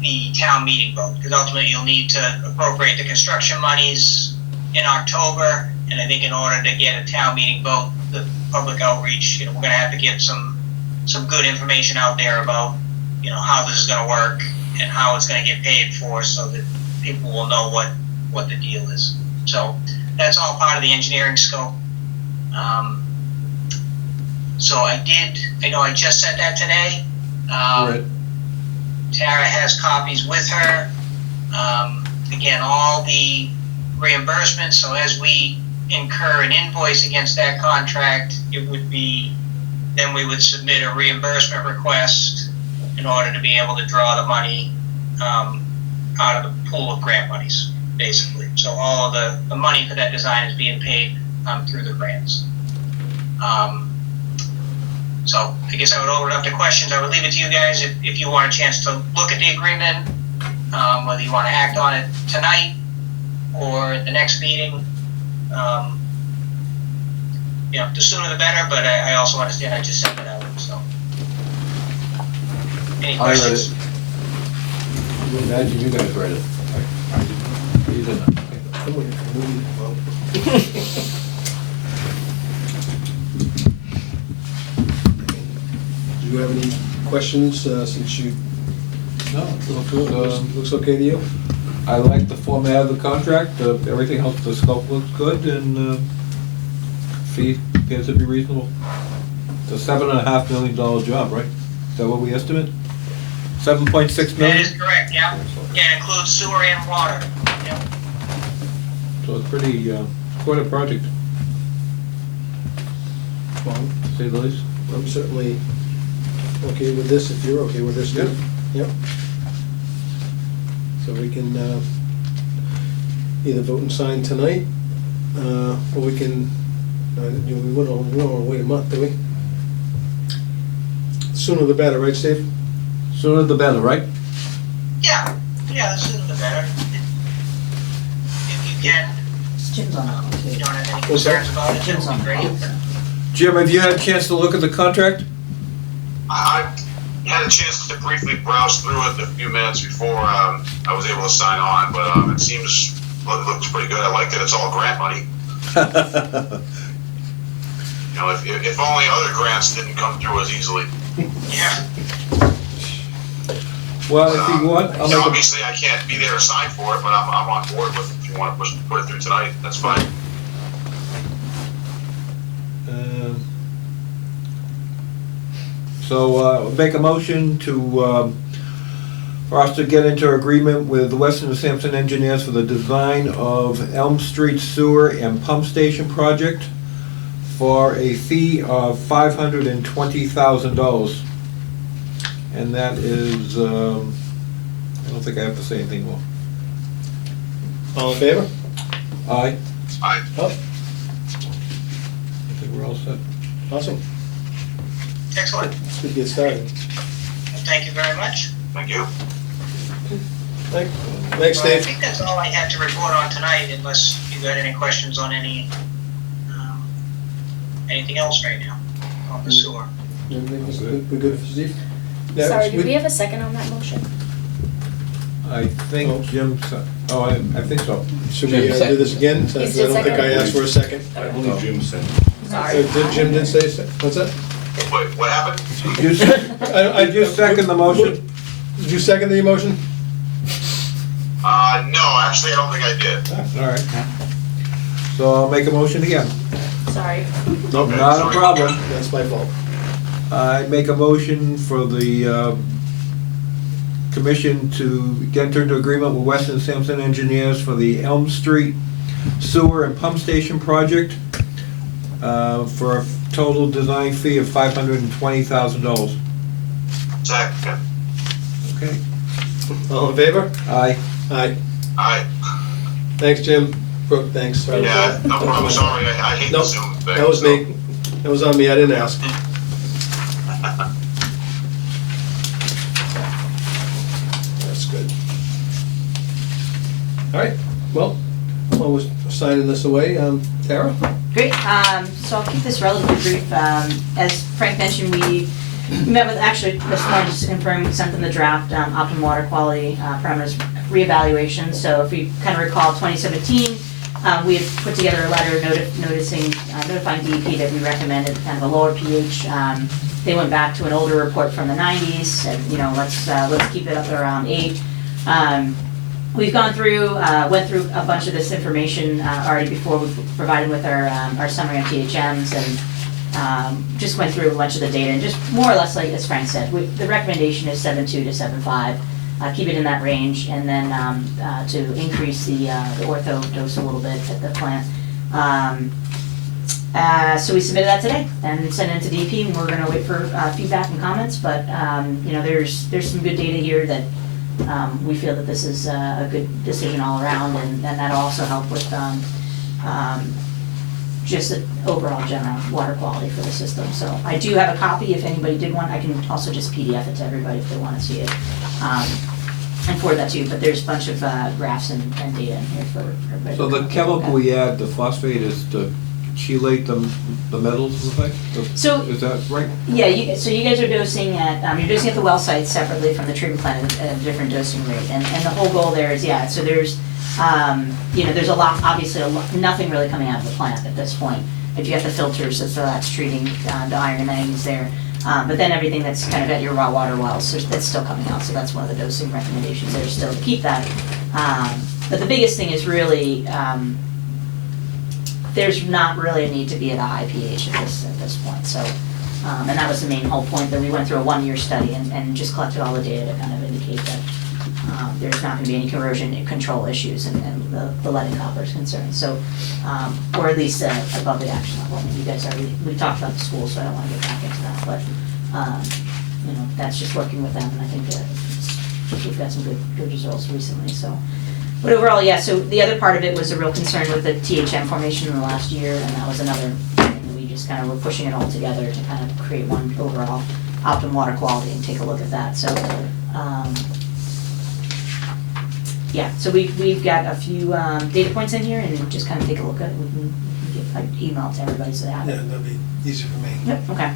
the town meeting vote, because ultimately you'll need to appropriate the construction monies in October, and I think in order to get a town meeting vote, the public outreach, we're gonna have to get some good information out there about, how this is gonna work and how it's gonna get paid for, so that people will know what the deal is. So that's all part of the engineering scope. So I know I just said that today. Right. Tara has copies with her. Again, all the reimbursements, so as we incur an invoice against that contract, then we would submit a reimbursement request in order to be able to draw the money out of the pool of grant monies, basically. So all of the money for that design is being paid through the grants. So I guess I would open it up to questions. I would leave it to you guys if you want a chance to look at the agreement, whether you want to act on it tonight or at the next meeting. The sooner the better, but I also understand I just sent it out, so. Any I read questions? it. Imagine you guys read it. You didn't. Do you have any questions, since you, No, looks okay to you? I like the format of the contract, everything else, the scope looks good, and fee appears to be reasonable. It's a $7.5 million job, right? Is that what we estimate? 7.6 That million? is correct, yeah. Yeah, it includes sewer and water. Yeah. So it's pretty, quite a project, Well, to say the least. I'm certainly okay with this, if you're okay with this, too. Yep. So we can either vote and sign tonight, or we can, we wouldn't want to wait a month, do we? Sooner the better, right, Steve? Sooner the better, right? Yeah, the sooner the better. If you can, Jim's on if you it. don't have any What's that? concerns about it, that Jim's would on be great. it. Jim, have you had a chance to look at the contract? I had a chance to briefly browse through it a few minutes before I was able to sign on, but it looks pretty good. I like that it's all grant money. If only other grants didn't come through as easily. Yeah, Well, if you want, I'll make a, Obviously, I can't be there to sign for it, but I'm on board with it. If you want to put it through tonight, that's fine. so make a motion to, for us to get into agreement with Weston and Sampson Engineers for the design of Elm Street Sewer and Pump Station project for a fee of $520,000. And that is, I don't think I have to say anything more. All in favor? Aye, I Oh, I think we're all set. awesome. excellent. Let's get started. Thank you very much. thank you. Thanks, Well, I Dave. think that's all I had to report on tonight, unless you got any questions on anything else right now on the sewer. We're good for Steve? Yeah, Sorry, did we have a second on that motion? I think Jim, I think so. Should we do this again? Since I don't think I asked for a second. I believe Jim said. Sorry. Jim did say, what's that? Wait, what happened? Did you second the motion? Did you second the motion? No, actually, I don't think I did. All right. So I'll make a motion again. Sorry. Nope. Not a sorry. problem. That's my fault. I make a motion for the commission to enter into agreement with Weston Sampson Engineers for the Elm Street Sewer and Pump Station project for a total design fee of $520,000. Second. Okay. All in favor? Aye. Aye. Aye. Thanks, Jim. Brooke, thanks. Sorry about Yeah, that. no problem. Sorry, I hate Nope, the Zoom thing. that was so- me. That was on me, I didn't ask. That's good. All right, well, while we're signing this away, Tara? Great, so I'll keep this relatively brief. As Frank mentioned, we We met with, actually, this morning, just to confirm, we sent them the draft optimum water quality parameters reevaluation. So if we kind of recall, 2017, we had put together a letter notifying DEP that we recommended kind of a lower pH. They went back to an older report from the 90s, said, let's keep it up around 8. We've gone through, went through a bunch of this information already before we provided with our summary on THMs, and just went through a bunch of the data, and just more or less like as Frank said, the recommendation is 7.2 to 7.5. Keep it in that range, and then to increase the ortho dose a little bit at the plant. So we submitted that today and sent it to DEP, and we're going to wait for feedback and comments. But there's some good data here that we feel that this is a good decision all around, and that'll also help with just the overall general water quality for the system. So I do have a copy if anybody did want. I can also just PDF it to everybody if they want to see it. And forward that to you, but there's a bunch of graphs and data in here for everybody. So the chemical we add, the phosphate, is to chelate the metals and things? So- Is that right? Yeah, so you guys are dosing at, you're dosing at the well site separately from the treatment plant at a different dosing rate. And the whole goal there is, so there's, there's a lot, obviously, nothing really coming out of the plant at this point. If you have the filters, so that's treating the iron and manganese there. But then everything that's kind of at your raw water wells, so that's still coming out. So that's one of the dosing recommendations there, still to keep that. But the biggest thing is really, there's not really a need to be at a high pH at this point. So, and that was the main whole point, that we went through a 1-year study and just collected all the data to kind of indicate that there's not going to be any corrosion control issues and the lead and copper is concerned. So, or at least above the action level. I mean, you guys already, we talked about the school, so I don't want to get back into that. But, that's just working with them, and I think that we've got some good results recently. So. But overall, so the other part of it was a real concern with the THM formation in the last year, and that was another thing that we just kind of were pushing it all together to kind of create one overall optimum water quality and take a look at that. So, so we've got a few data points in here, and just kind of take a look at it. We can give an email to everybody so they have it. Yeah, that'd be easier for me. Yep, okay.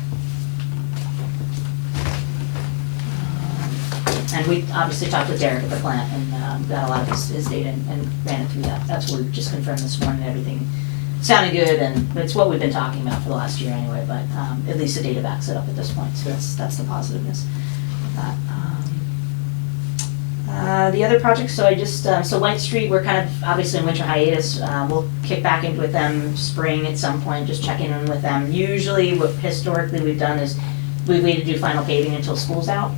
And we obviously talked with Derek at the plant and got a lot of his data and ran it through that. That's what we just confirmed this morning, everything sounded good, and it's what we've been talking about for the last year anyway, but at least the data backs it up at this point, so that's the positiveness of that. The other projects, so White Street, we're kind of obviously in winter hiatus. We'll kick back in with them spring at some point, just checking in with them. Usually what historically we've done is we wait to do final paving until school's out.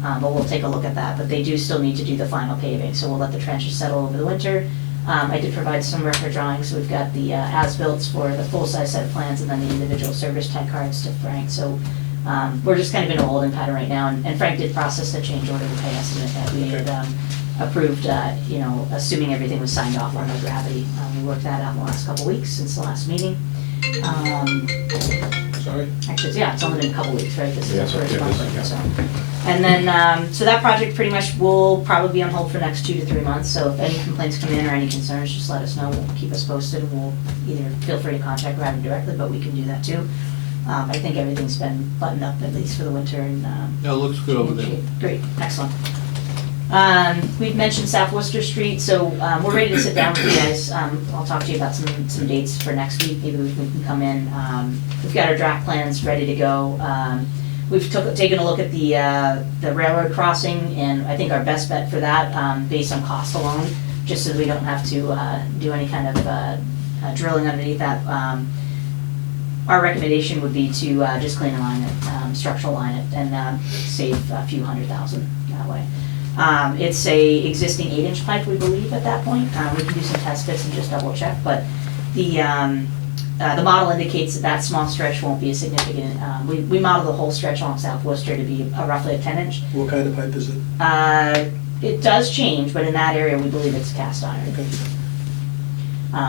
But we'll take a look at that, but they do still need to do the final paving, so we'll let the trenches settle over the winter. I did provide some record drawings, so we've got the as-built for the full-size set of plans and then the individual service type cards to Frank, so we're just kind of in a holding pattern right now, and Frank did process the change order to pay estimate that we had approved, assuming everything was signed off on the gravity. We worked that out in the last couple weeks since the last meeting. Sorry? Actually, it's only been a couple weeks, right? This is the first month, this is, so. And then, so that project pretty much will probably be on hold for the next 2 to 3 months, so if any complaints come in or any concerns, just let us know, we'll keep us posted, and we'll either feel free to contact Gravity directly, but we can do that too. I think everything's been buttoned up, at least for the winter, and, Yeah, it looks good over there. Great, excellent. We've mentioned South Worcester Street, so we're ready to sit down with you guys. I'll talk to you about some dates for next week, maybe we can come in. We've got our draft plans ready to go. We've taken a look at the railroad crossing, and I think our best bet for that, based on cost alone, just so we don't have to do any kind of drilling underneath that. Our recommendation would be to just clean and line it, structural line it, and save a few $100,000 that way. It's a existing 8-inch pipe, we believe, at that point. We can do some test fits and just double check, but the model indicates that small stretch won't be a significant, we model the whole stretch along South Worcester to be roughly a 10-inch. What kind of pipe is it? It does change, but in that area, we believe it's cast iron. Okay.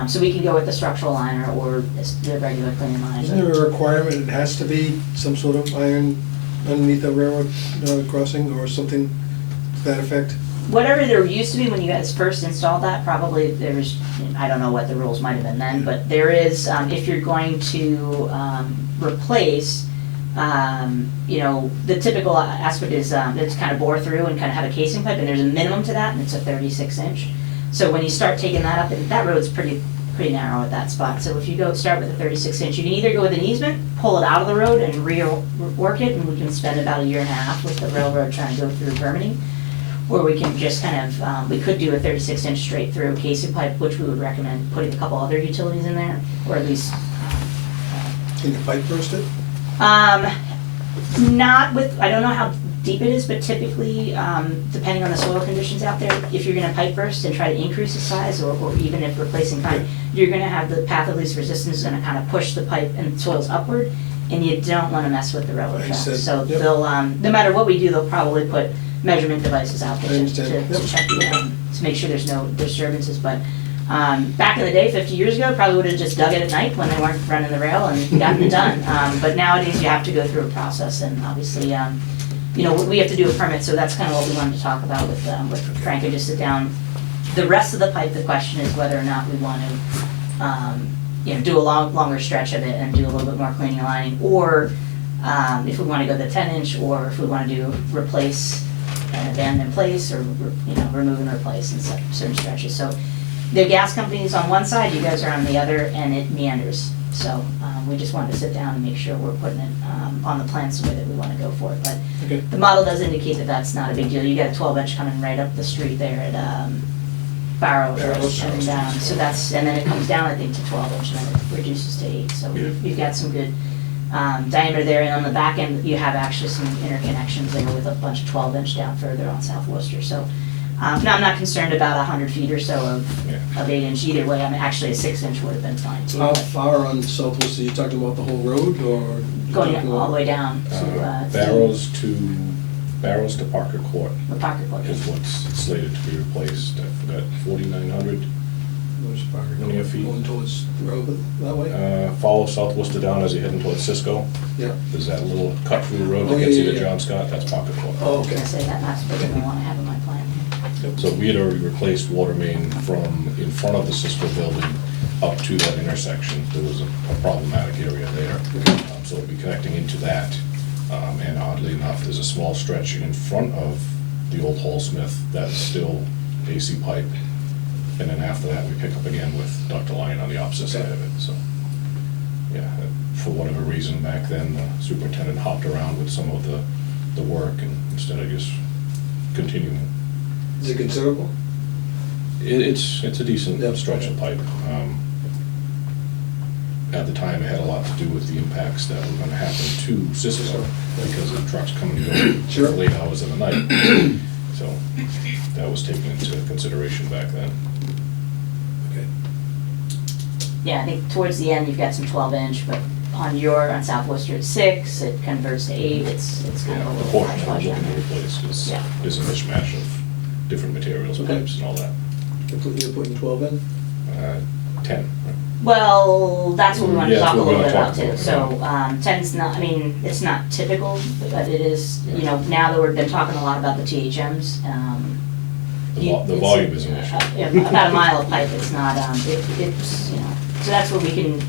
So we can go with the structural liner or the regular clean line. Isn't there a requirement it has to be some sort of iron underneath the railroad crossing or something to that effect? Whatever there used to be when you guys first installed that, probably there was, I don't know what the rules might have been then, but there is, if you're going to replace, You know, the typical aspect is it's kind of bore through and kind of have a casing pipe, and there's a minimum to that, and it's a 36-inch. So when you start taking that up, and that road's pretty narrow at that spot. So if you start with a 36-inch, you can either go with an easement, pull it out of the road and rework it, and we can spend about 1.5 years with the railroad trying to go through permitting. Or we can just kind of, we could do a 36-inch straight through casing pipe, which we would recommend putting a couple other utilities in there, or at least. Can you pipe burst it? Not with, I don't know how deep it is, but typically, depending on the soil conditions out there, if you're gonna pipe burst and try to increase the size, or even if replacing pine, you're gonna have the path of least resistance is gonna kind of push the pipe and soils upward, and you don't wanna mess with the railroad tracks. So Yep. they'll, no matter what we do, they'll probably put measurement devices out there I understand. to check, to make sure there's no disturbances, but back in the day, 50 years ago, probably would have just dug it at night when they weren't running the rail and gotten it done. But nowadays, you have to go through a process, and obviously, you know, we have to do a permit, so that's kind of what we wanted to talk about with Frank, and just sit down. The rest of the pipe, the question is whether or not we want to, you know, do a longer stretch of it and do a little bit more cleaning and lining, or if we want to go the 10-inch, or if we want to do replace and abandon in place, or, you know, remove and replace in certain stretches. So the gas company's on one side, you guys are on the other, and it meanders. So we just wanted to sit down and make sure we're putting it on the plans the way that we want to go for it. But Okay. the model does indicate that that's not a big deal. You got a 12-inch coming right up the street there at Barrows. Barrows. And so that's, and then it comes down, I think, to 12-inch, and then it reduces to 8. So we've got some good diameter there, and on the back end, you have actually some interconnections there with a bunch of 12-inch down further on South Worcester. So no, I'm not concerned about 100 feet or so of 8-inch either way. I mean, actually a 6-inch would have been fine too. How but far on Southwest, are you talking about the whole road, or? you Going talking all the about- way down to Barrows to Parker Court the Parker Court. is what's slated to be replaced. I forgot, 4,900. Where's Parker? Linear feet. Going towards Rehoboth, that way? Follow South Worcester down as you're heading towards Cisco. Yeah. There's that little cut through road Oh, that gets yeah, you to yeah. John Scott, that's Parker Court. Oh, I was okay. gonna say that, that's bigger than I wanna have in my plan. So we had already replaced water main from in front of the Cisco building up to that intersection. There was a problematic area there. So we'll be connecting into that. And oddly enough, there's a small stretch in front of the old Hall Smith that's still AC pipe. And then after that, we pick up again with Dr. Lyon on the opposite side of it, so. Yeah, for whatever reason, back then, the superintendent hopped around with some of the work, and instead of just continuing. Is it considerable? It's a decent Yep. stretch of pipe. At the time, it had a lot to do with the impacts that were gonna happen to Cisco because of trucks coming and going Sure. late hours of the night. So that was taken into consideration back then. Okay. Yeah, I think towards the end, you've got some 12-inch, but on South Worcester, it's 6, it converts to 8, it's kind of a The little portion that we're hodgepodge looking down to there. replace Yeah. is a mishmash of different materials, Okay. pipes and all that. You're putting 12 in? 10. Well, that's what we wanted to Yeah, talk that's a what little we're bit about gonna too. talk So, 10's not, I mean, it's not typical, but it is, you know, now that we've been talking a lot about the THMs, The it's, volume is an issue. yeah, about a mile of pipe, it's not, it's, you know, so that's where we can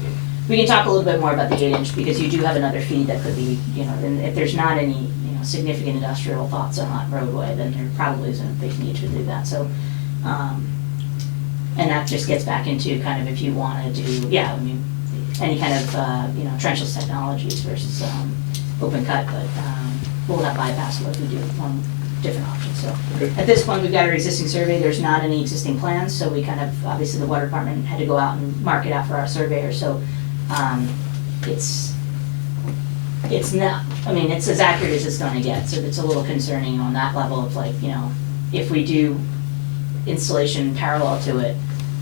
talk a little bit more about the 8-inch, because you do have another feed that could be, you know, and if there's not any, you know, significant industrial thoughts on that roadway, then there probably isn't a big need to do that, so, and that just gets back into kind of if you wanna do, yeah, I mean, any kind of, you know, trenchless technologies versus, open cut, but, we'll have bypass if we do one different option, so. Okay. At this point, we've got our existing survey, there's not any existing plans, so we kind of, obviously, the water department had to go out and mark it out for our surveyor, so, it's not, I mean, it's as accurate as it's gonna get, so it's a little concerning on that level of like, you know, if we do installation parallel to it,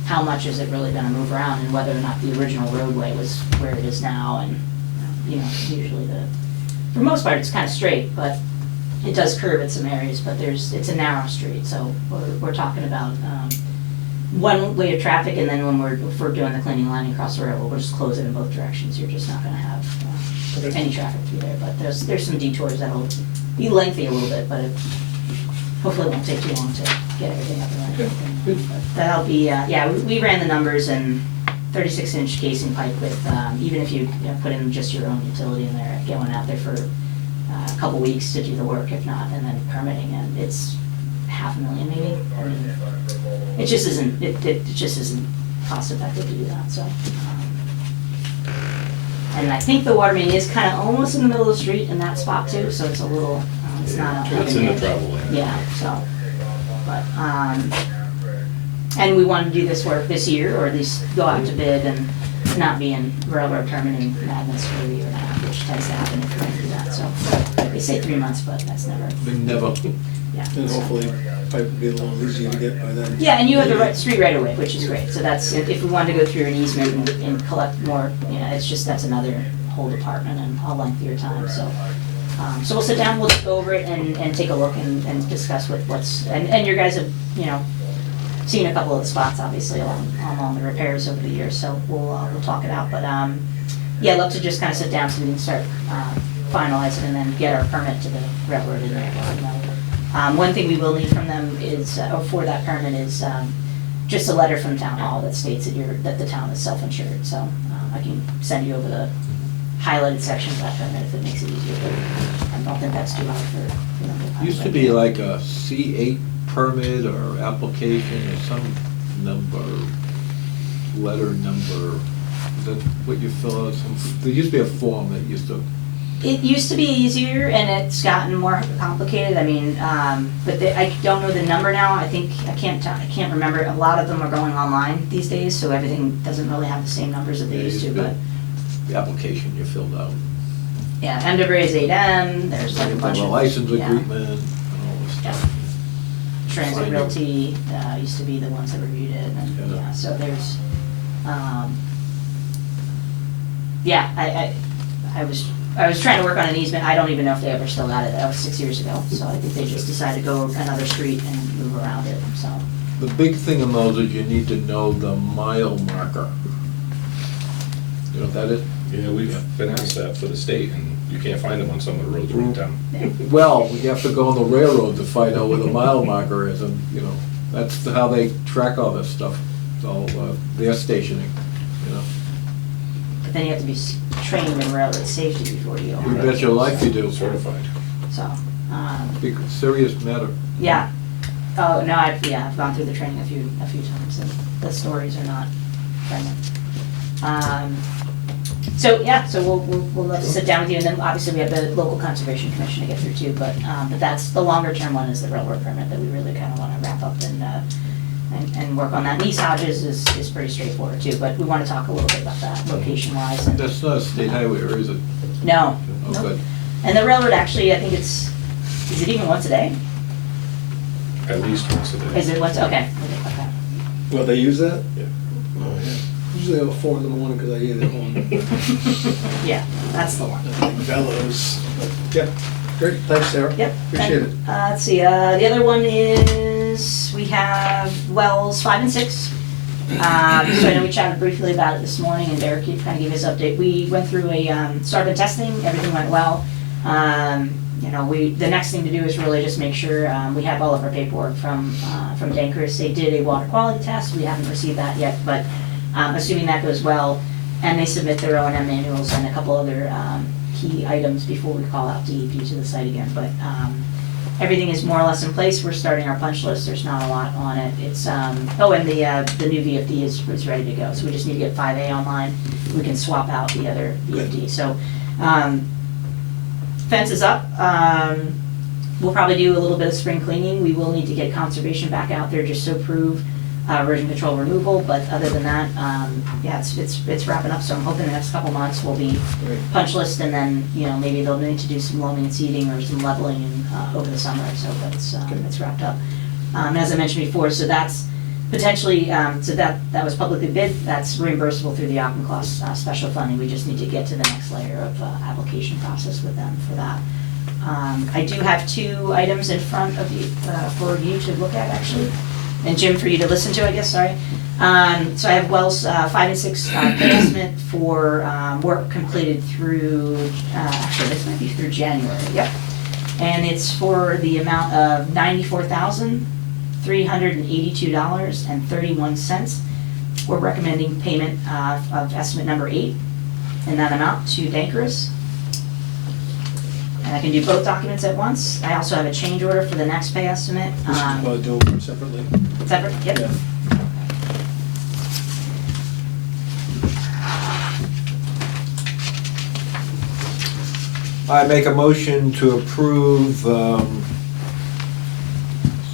how much is it really gonna move around, and whether or not the original roadway was where it is now, and, you know, usually for the most part, it's kinda straight, but it does curve in some areas, but it's a narrow street, so we're talking about, one way of traffic, and then if we're doing the cleaning line across the railroad, we'll just close it in both directions, you're just not gonna have, any traffic through there, but there's some detours that'll be lengthy a little bit, but it hopefully won't take too long to get everything up and running. Okay, good. But that'll be, yeah, we ran the numbers, and 36-inch casing pipe with, even if you know, put in just your own utility in there, going out there for a couple weeks to do the work, if not, and then permitting, and it's $500,000 maybe. I mean, it just isn't, it just isn't cost effective to do that, so. And I think the water main is kind of almost in the middle of the street in that spot too, so it's a little, it's not. It's in the travel lane. Yeah, so, but, and we want to do this work this year, or at least go out to bid and not be in railroad permitting madness for a year and a half, which tends to happen if you're going to do that, so. They say 3 months, but that's never, Never. yeah. And hopefully pipe will be a little easier to get by then. Yeah, and you have the right, street right away, which is great, so that's, if we wanted to go through an easement and collect more, you know, it's just, that's another whole department and a lengthier time, so. So we'll sit down, we'll go over it and take a look and discuss what's, and your guys have, you know, seen a couple of the spots, obviously, along the repairs over the years, so we'll talk it out, but, yeah, I'd love to just kind of sit down so we can start, finalizing and then get our permit to the railroad in there, you know. One thing we will need from them is, or for that permit is, just a letter from town hall that states that the town is self-insured, so, I can send you over the highlighted section of that permit if it makes it easier, but I don't think that's too hard for, you know, to find. Used to be like a C8 permit or application or some number, letter number. Is that what you fill out? There used to be a form that used to. It used to be easier, and it's gotten more complicated. I mean, but I don't know the number now. I think I can't remember. A lot of them are going online these days, so everything doesn't really have the same numbers that they used to. But The application you filled out. yeah, MWA is 8M. There's like a The bunch of license yeah. agreement and all this Yeah. stuff. Transit Finding. Realty used to be the ones that reviewed it, and Yeah. yeah. So there's, yeah. I was trying to work on an easement. I don't even know if they ever still got it. That was 6 years ago. So I think they just decided to go another street and move around it. So. The big thing in those is you need to know the mile marker. You know what that is? Yeah, we've been asked that for the state, and you can't find them on some of the roads around town. Well, we have to go on the railroad to find out where the mile marker is, and, you know, that's how they track all this stuff. It's all their stationing, you know. But then you have to be trained in railroad safety before you go You on it. bet your life you do. Certified. So, Big, serious matter. yeah. Oh, no, I've gone through the training a few times, and the stories are not friendly. So, yeah, so we'll love to sit down with you, and then obviously we have the local conservation commission to get through too, but that's, the longer term one is the railroad permit that we really kind of want to wrap up and work on that. And East Hodges is pretty straightforward too, but we want to talk a little bit about that location wise. And That's not a state highway, or is it? no, Oh, nope. good. And the railroad actually, I think is it even once a day? At least once a day. Is it once, okay, okay. Well, they use that? Yeah. Oh, yeah. Usually about 4 in the morning because I hear their horn. Yeah, that's the one. Bellows. Yeah, great, thanks, Sarah. Yep. Appreciate it. Let's see, the other one is, we have wells 5 and 6. So I know we chatted briefly about it this morning, and Derek, you kind of gave his update. We went through started testing, everything went well. You know, the next thing to do is really just make sure we have all of our paperwork from Dankers. They did a water quality test, we haven't received that yet, but assuming that goes well, and they submit their O&M manuals and a couple other key items before we call out DEP to the site again, but everything is more or less in place. We're starting our punch list, there's not a lot on it. It's, and the new VFD is ready to go, so we just need to get 5A online. We can swap out the other VFD, so fence is up. We'll probably do a little bit of spring cleaning. We will need to get conservation back out there just to approve erosion control removal, but other than that, yeah, it's wrapping up, so I'm hoping the next couple months will be punch list, and then, you know, maybe they'll need to do some loaming and seeding or some leveling over the summer, so that's, it's wrapped up. As I mentioned before, so that's potentially, so that was publicly bid, that's reimbursable through the Auchincloss special funding. We just need to get to the next layer of application process with them for that. I do have 2 items in front of you, for you to look at, actually, and Jim, for you to listen to, I guess, sorry. So I have wells 5 and 6 pay estimate for work completed through, actually, this might be through January, yep. And it's for the amount of $94,382.31. we're recommending payment of estimate number 8 in that amount to Dankerous. And I can do both documents at once. I also have a change order for the next pay estimate. We should do them separately. Separate, yep. Yeah. I make a motion to approve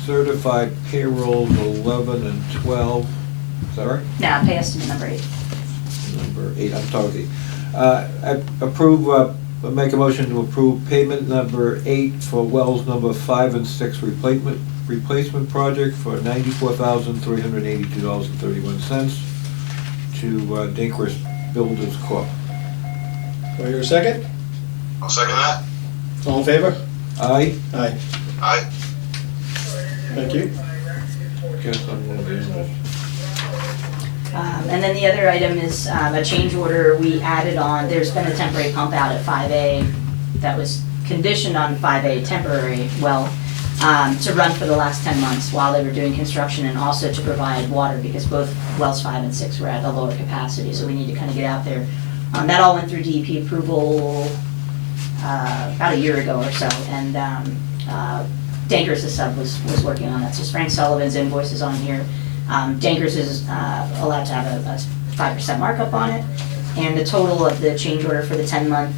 certified payrolls 11 and 12. Is that right? Now, pay estimate number 8. Number 8, I'm sorry. I make a motion to approve payment number 8 for wells number 5 and 6 replacement project for $94,382.31 to Dankerous Builders Corp. Do I hear a second? I'll second that. All in favor? Aye? Aye. Aye. Thank you. Guess I'm gonna be in this. And then the other item is a change order we added on. There's been a temporary pump out at 5A that was conditioned on 5A temporary well to run for the last 10 months while they were doing construction, and also to provide water because both wells 5 and 6 were at a lower capacity, so we need to kind of get out there. That all went through DEP approval about a year ago or so, and Dankerous' sub was working on that. So Frank Sullivan's invoice is on here. Dankerous is allowed to have a 5% markup on it, and the total of the change order for the 10-month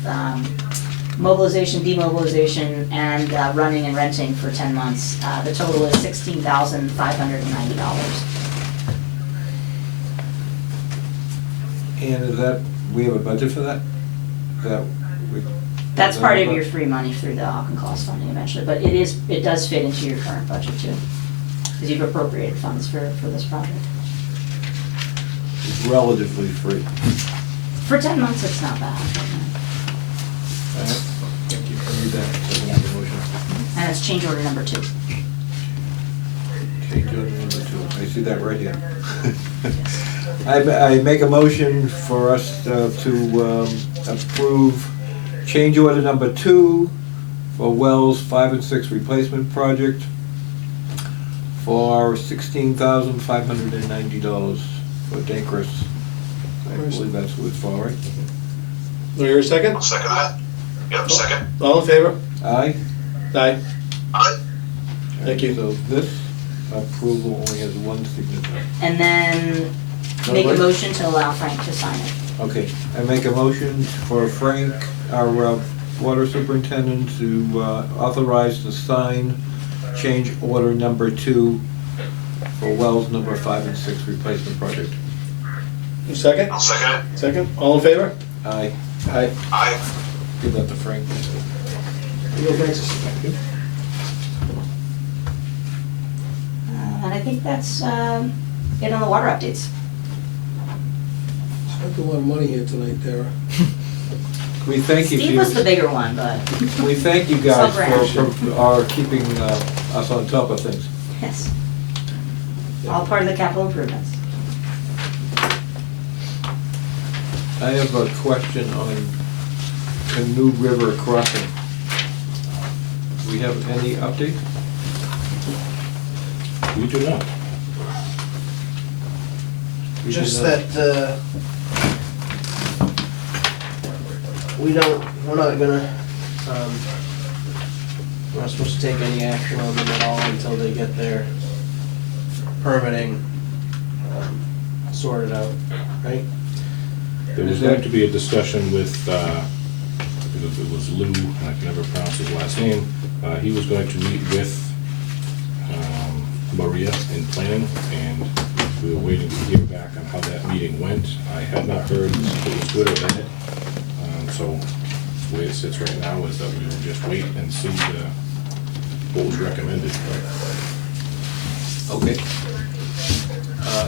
mobilization, demobilization, and running and renting for 10 months, the total is $16,590. And is that, we have a budget for that? That's part of your free money through the Auchincloss funding eventually, but it does fit into your current budget too, because you've appropriated funds for this project. It's relatively free. For 10 months, it's not bad. Thank you. I need that. So I make a motion. And it's change order number 2. Change order number 2. I see that right here. I make a motion for us to approve change order number 2 for wells 5 and 6 replacement project for $16,590 for Dankerous. I believe that's who it's for, right? Do I hear a second? I'll second that. Yep, second. All in favor? Aye? Aye. Aye. Thank you. So this approval only has one signature. And then make a motion to allow Frank to sign it. Okay, I make a motion for Frank, our water superintendent, to authorize to sign change order number 2 for wells number 5 and 6 replacement project. You second? I'll second it. Second? All in favor? Aye. Aye. Aye. Give that to Frank. And I think that's it on the water updates. Spent a lot of money here tonight, Tara. We thank you. Steve was the bigger one, but We thank you guys Self-reaction. for keeping us on top of things. yes. All part of the capital improvements. I have a question on Canoe River crossing. Do we have any update? We do not. We Just did not- that, we're not gonna, we're not supposed to take any action on them at all until they get their permitting sorted out, right? There was going to be a discussion with, it was Lou, and I can never pronounce his last name. He was going to meet with Maria in planning, and we were waiting to hear back on how that meeting went. I have not heard if it was good or bad. So the way it sits right now is that we will just wait and see what was recommended. Okay.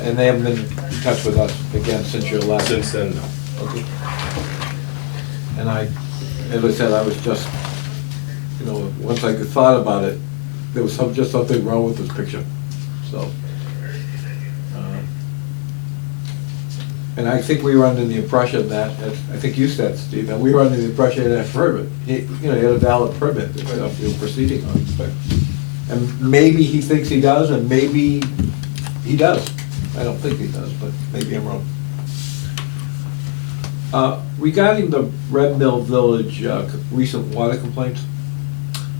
And they haven't been in touch with us again since your last? Since then, no. Okay. And as I said, I was just, once I thought about it, there was just something wrong with this picture, so. And I think we were under the impression that, as I think you said, Steve, that we were under the impression that permit, he had a valid permit that he was proceeding on, but, and maybe he thinks he does, and maybe he does. I don't think he does, but maybe I'm wrong. Regarding the Red Mill Village recent water complaints,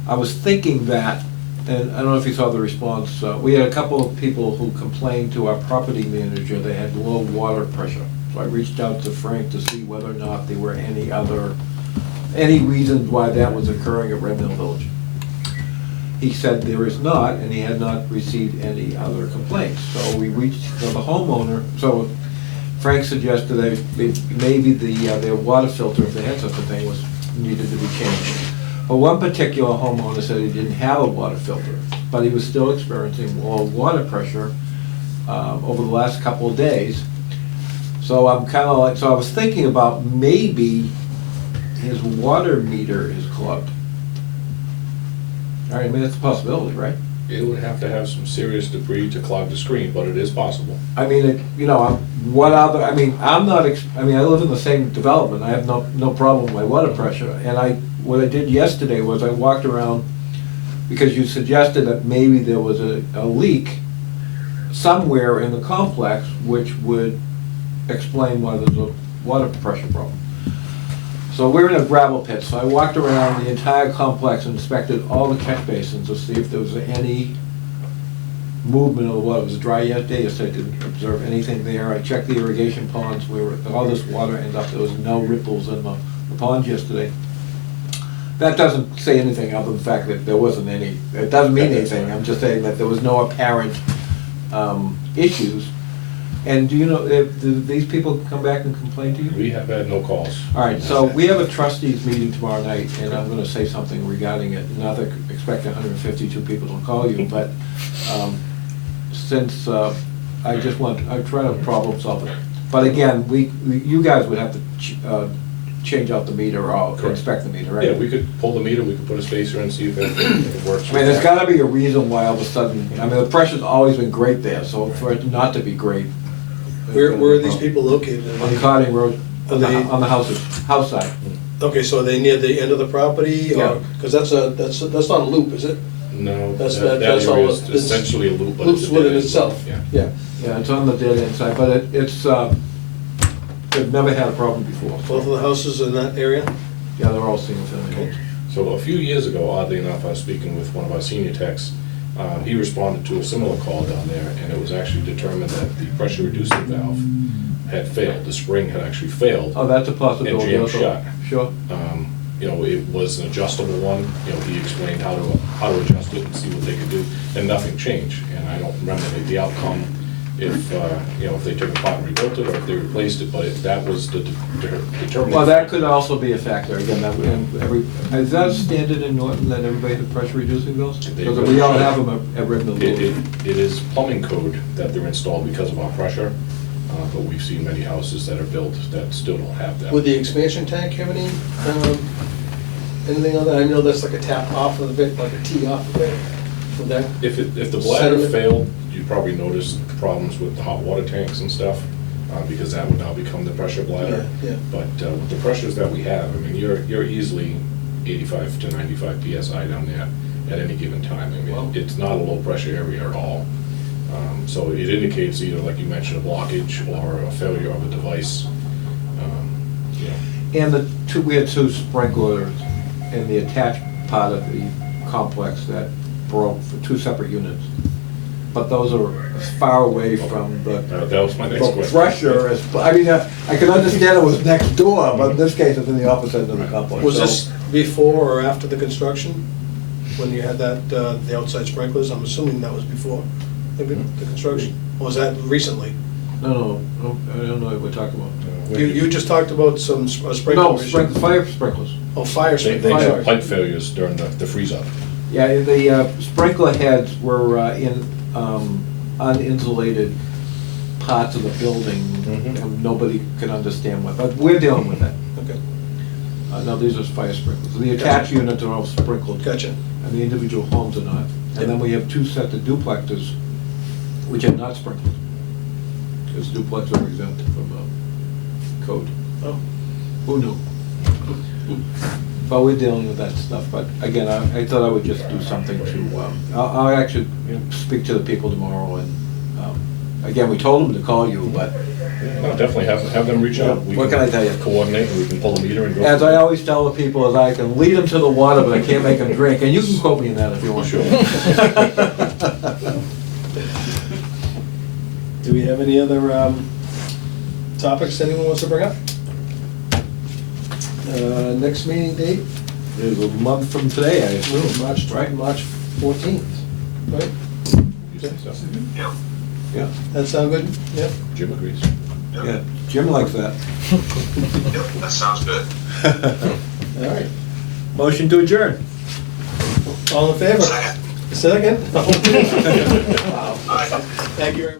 I was thinking that, and I don't know if you saw the response, we had a couple of people who complained to our property manager they had low water pressure. So I reached out to Frank to see whether or not there were any reasons why that was occurring at Red Mill Village. He said there is not, and he had not received any other complaints. So we reached to the homeowner, so Frank suggested that maybe their water filter, if they had such a thing, needed to be changed. But one particular homeowner said he didn't have a water filter, but he was still experiencing low water pressure over the last couple of days. So I'm kind of like, so I was thinking about maybe his water meter is clogged. All right, I mean, that's a possibility, right? It would have to have some serious debris to clog the screen, but it is possible. I mean, what other, I mean, I live in the same development, I have no problem with my water pressure, and what I did yesterday was I walked around, because you suggested that maybe there was a leak somewhere in the complex, which would explain why there's a water pressure problem. So we're in a gravel pit, so I walked around the entire complex and inspected all the catch basins to see if there was any movement of the water. It was dry yesterday, so I didn't observe anything there. I checked the irrigation ponds where all this water ended up. There was no ripples in the ponds yesterday. That doesn't say anything other than the fact that there wasn't any. It doesn't mean anything. I'm just saying that there was no apparent issues. And do you know, do these people come back and complain to you? We have had no calls. All right, so we have a trustees meeting tomorrow night, and I'm gonna say something regarding it. Not that I expect 152 people to call you, but since I try to problem solve it. But again, you guys would have to change out the meter or Correct. inspect the meter, right? Yeah, we could pull the meter, we could put a spacer in, see if it works. I mean, there's gotta be a reason why all of a sudden, I mean, the pressure's always been great there, so for it not to be great. Where are these people located? On Carding Road, Are they- on the house side. Okay, so are they near the end of the property, Yeah. or, because that's not a loop, is it? No, That's- that that's all area is it's- essentially a loop, but loops it's a within dead end. itself. Yeah. Yeah. Yeah, it's on the dead end side, but they've never had a problem before. Both of the houses in that area? Yeah, they're all single family Okay. homes. So a few years ago, oddly enough, I was speaking with one of our senior techs. He responded to a similar call down there, and it was actually determined that the pressure reducing valve had failed. The spring had actually failed. Oh, that's a possibility. And jammed also. shut. Sure. It was an adjustable one. He explained how to adjust it and see what they could do, and nothing changed. And I don't remember the outcome if they took it apart and rebuilt it or if they replaced it, but that was the determining. Well, that could also be a factor, again, is that standard in Norton that everybody has pressure reducing bills? They Because really we all should. have them at Red Mill. It is plumbing code that they're installed because of our pressure, but we've seen many houses that are built that still don't have that. Would the expansion tank have anything on that? I know that's like a tap off of it, like a tee off of it. Would that? If the bladder Sediment. failed, you'd probably notice problems with the hot water tanks and stuff, because that would now become the pressure bladder. Yeah, yeah. But with the pressures that we have, I mean, you're easily 85 to 95 PSI down there at any given time. I Wow. mean, it's not a low pressure area at all. So it indicates either, like you mentioned, a blockage or a failure of a device. And we had two sprinklers in the attached part of the complex that broke for two separate units. But those are as far away from the That was my next the question. pressure as, I mean, I can understand it was next door, but in this case, it's in the opposite end of the complex. Was So- this before or after the construction? When you had that, the outside sprinklers? I'm assuming that was before the construction? Or was that recently? No, I don't know what we're talking about. You just talked about some sprinkler No, issue. fire sprinklers. Oh, fire They sprinklers. had pipe failures during the freeze-up. Yeah, the sprinkler heads were in uninsulated parts of the building, Mhm. and nobody could understand what, but we're dealing with that. Okay, No, these are fire sprinklers. The attached units are all sprinkled, gotcha. and the individual homes are not. And then we have two sets of duplexes, which are not sprinkled, because duplexes are exempt from code. Oh, Who knew? But we're dealing with that stuff, but again, I thought I would just do something to, I'll actually speak to the people tomorrow and Again, we told them to call you, but No, definitely have them reach out. We what can I tell you? Coordinate, and we can pull a meter and go. As I always tell the people, is I can lead them to the water, but I can't make them drink, and you can quote me in that if you want. Sure. Do we have any other topics anyone wants to bring up? Next meeting date? It's a month from today, I assume. March 14th, right? You say so. Yep. Yeah, That sound good? Yep. Jim agrees. yeah, Jim likes that. Yep, that sounds good. All right. Motion to adjourn. All in favor? Second. Second? Wow. Aye. Thank you very much.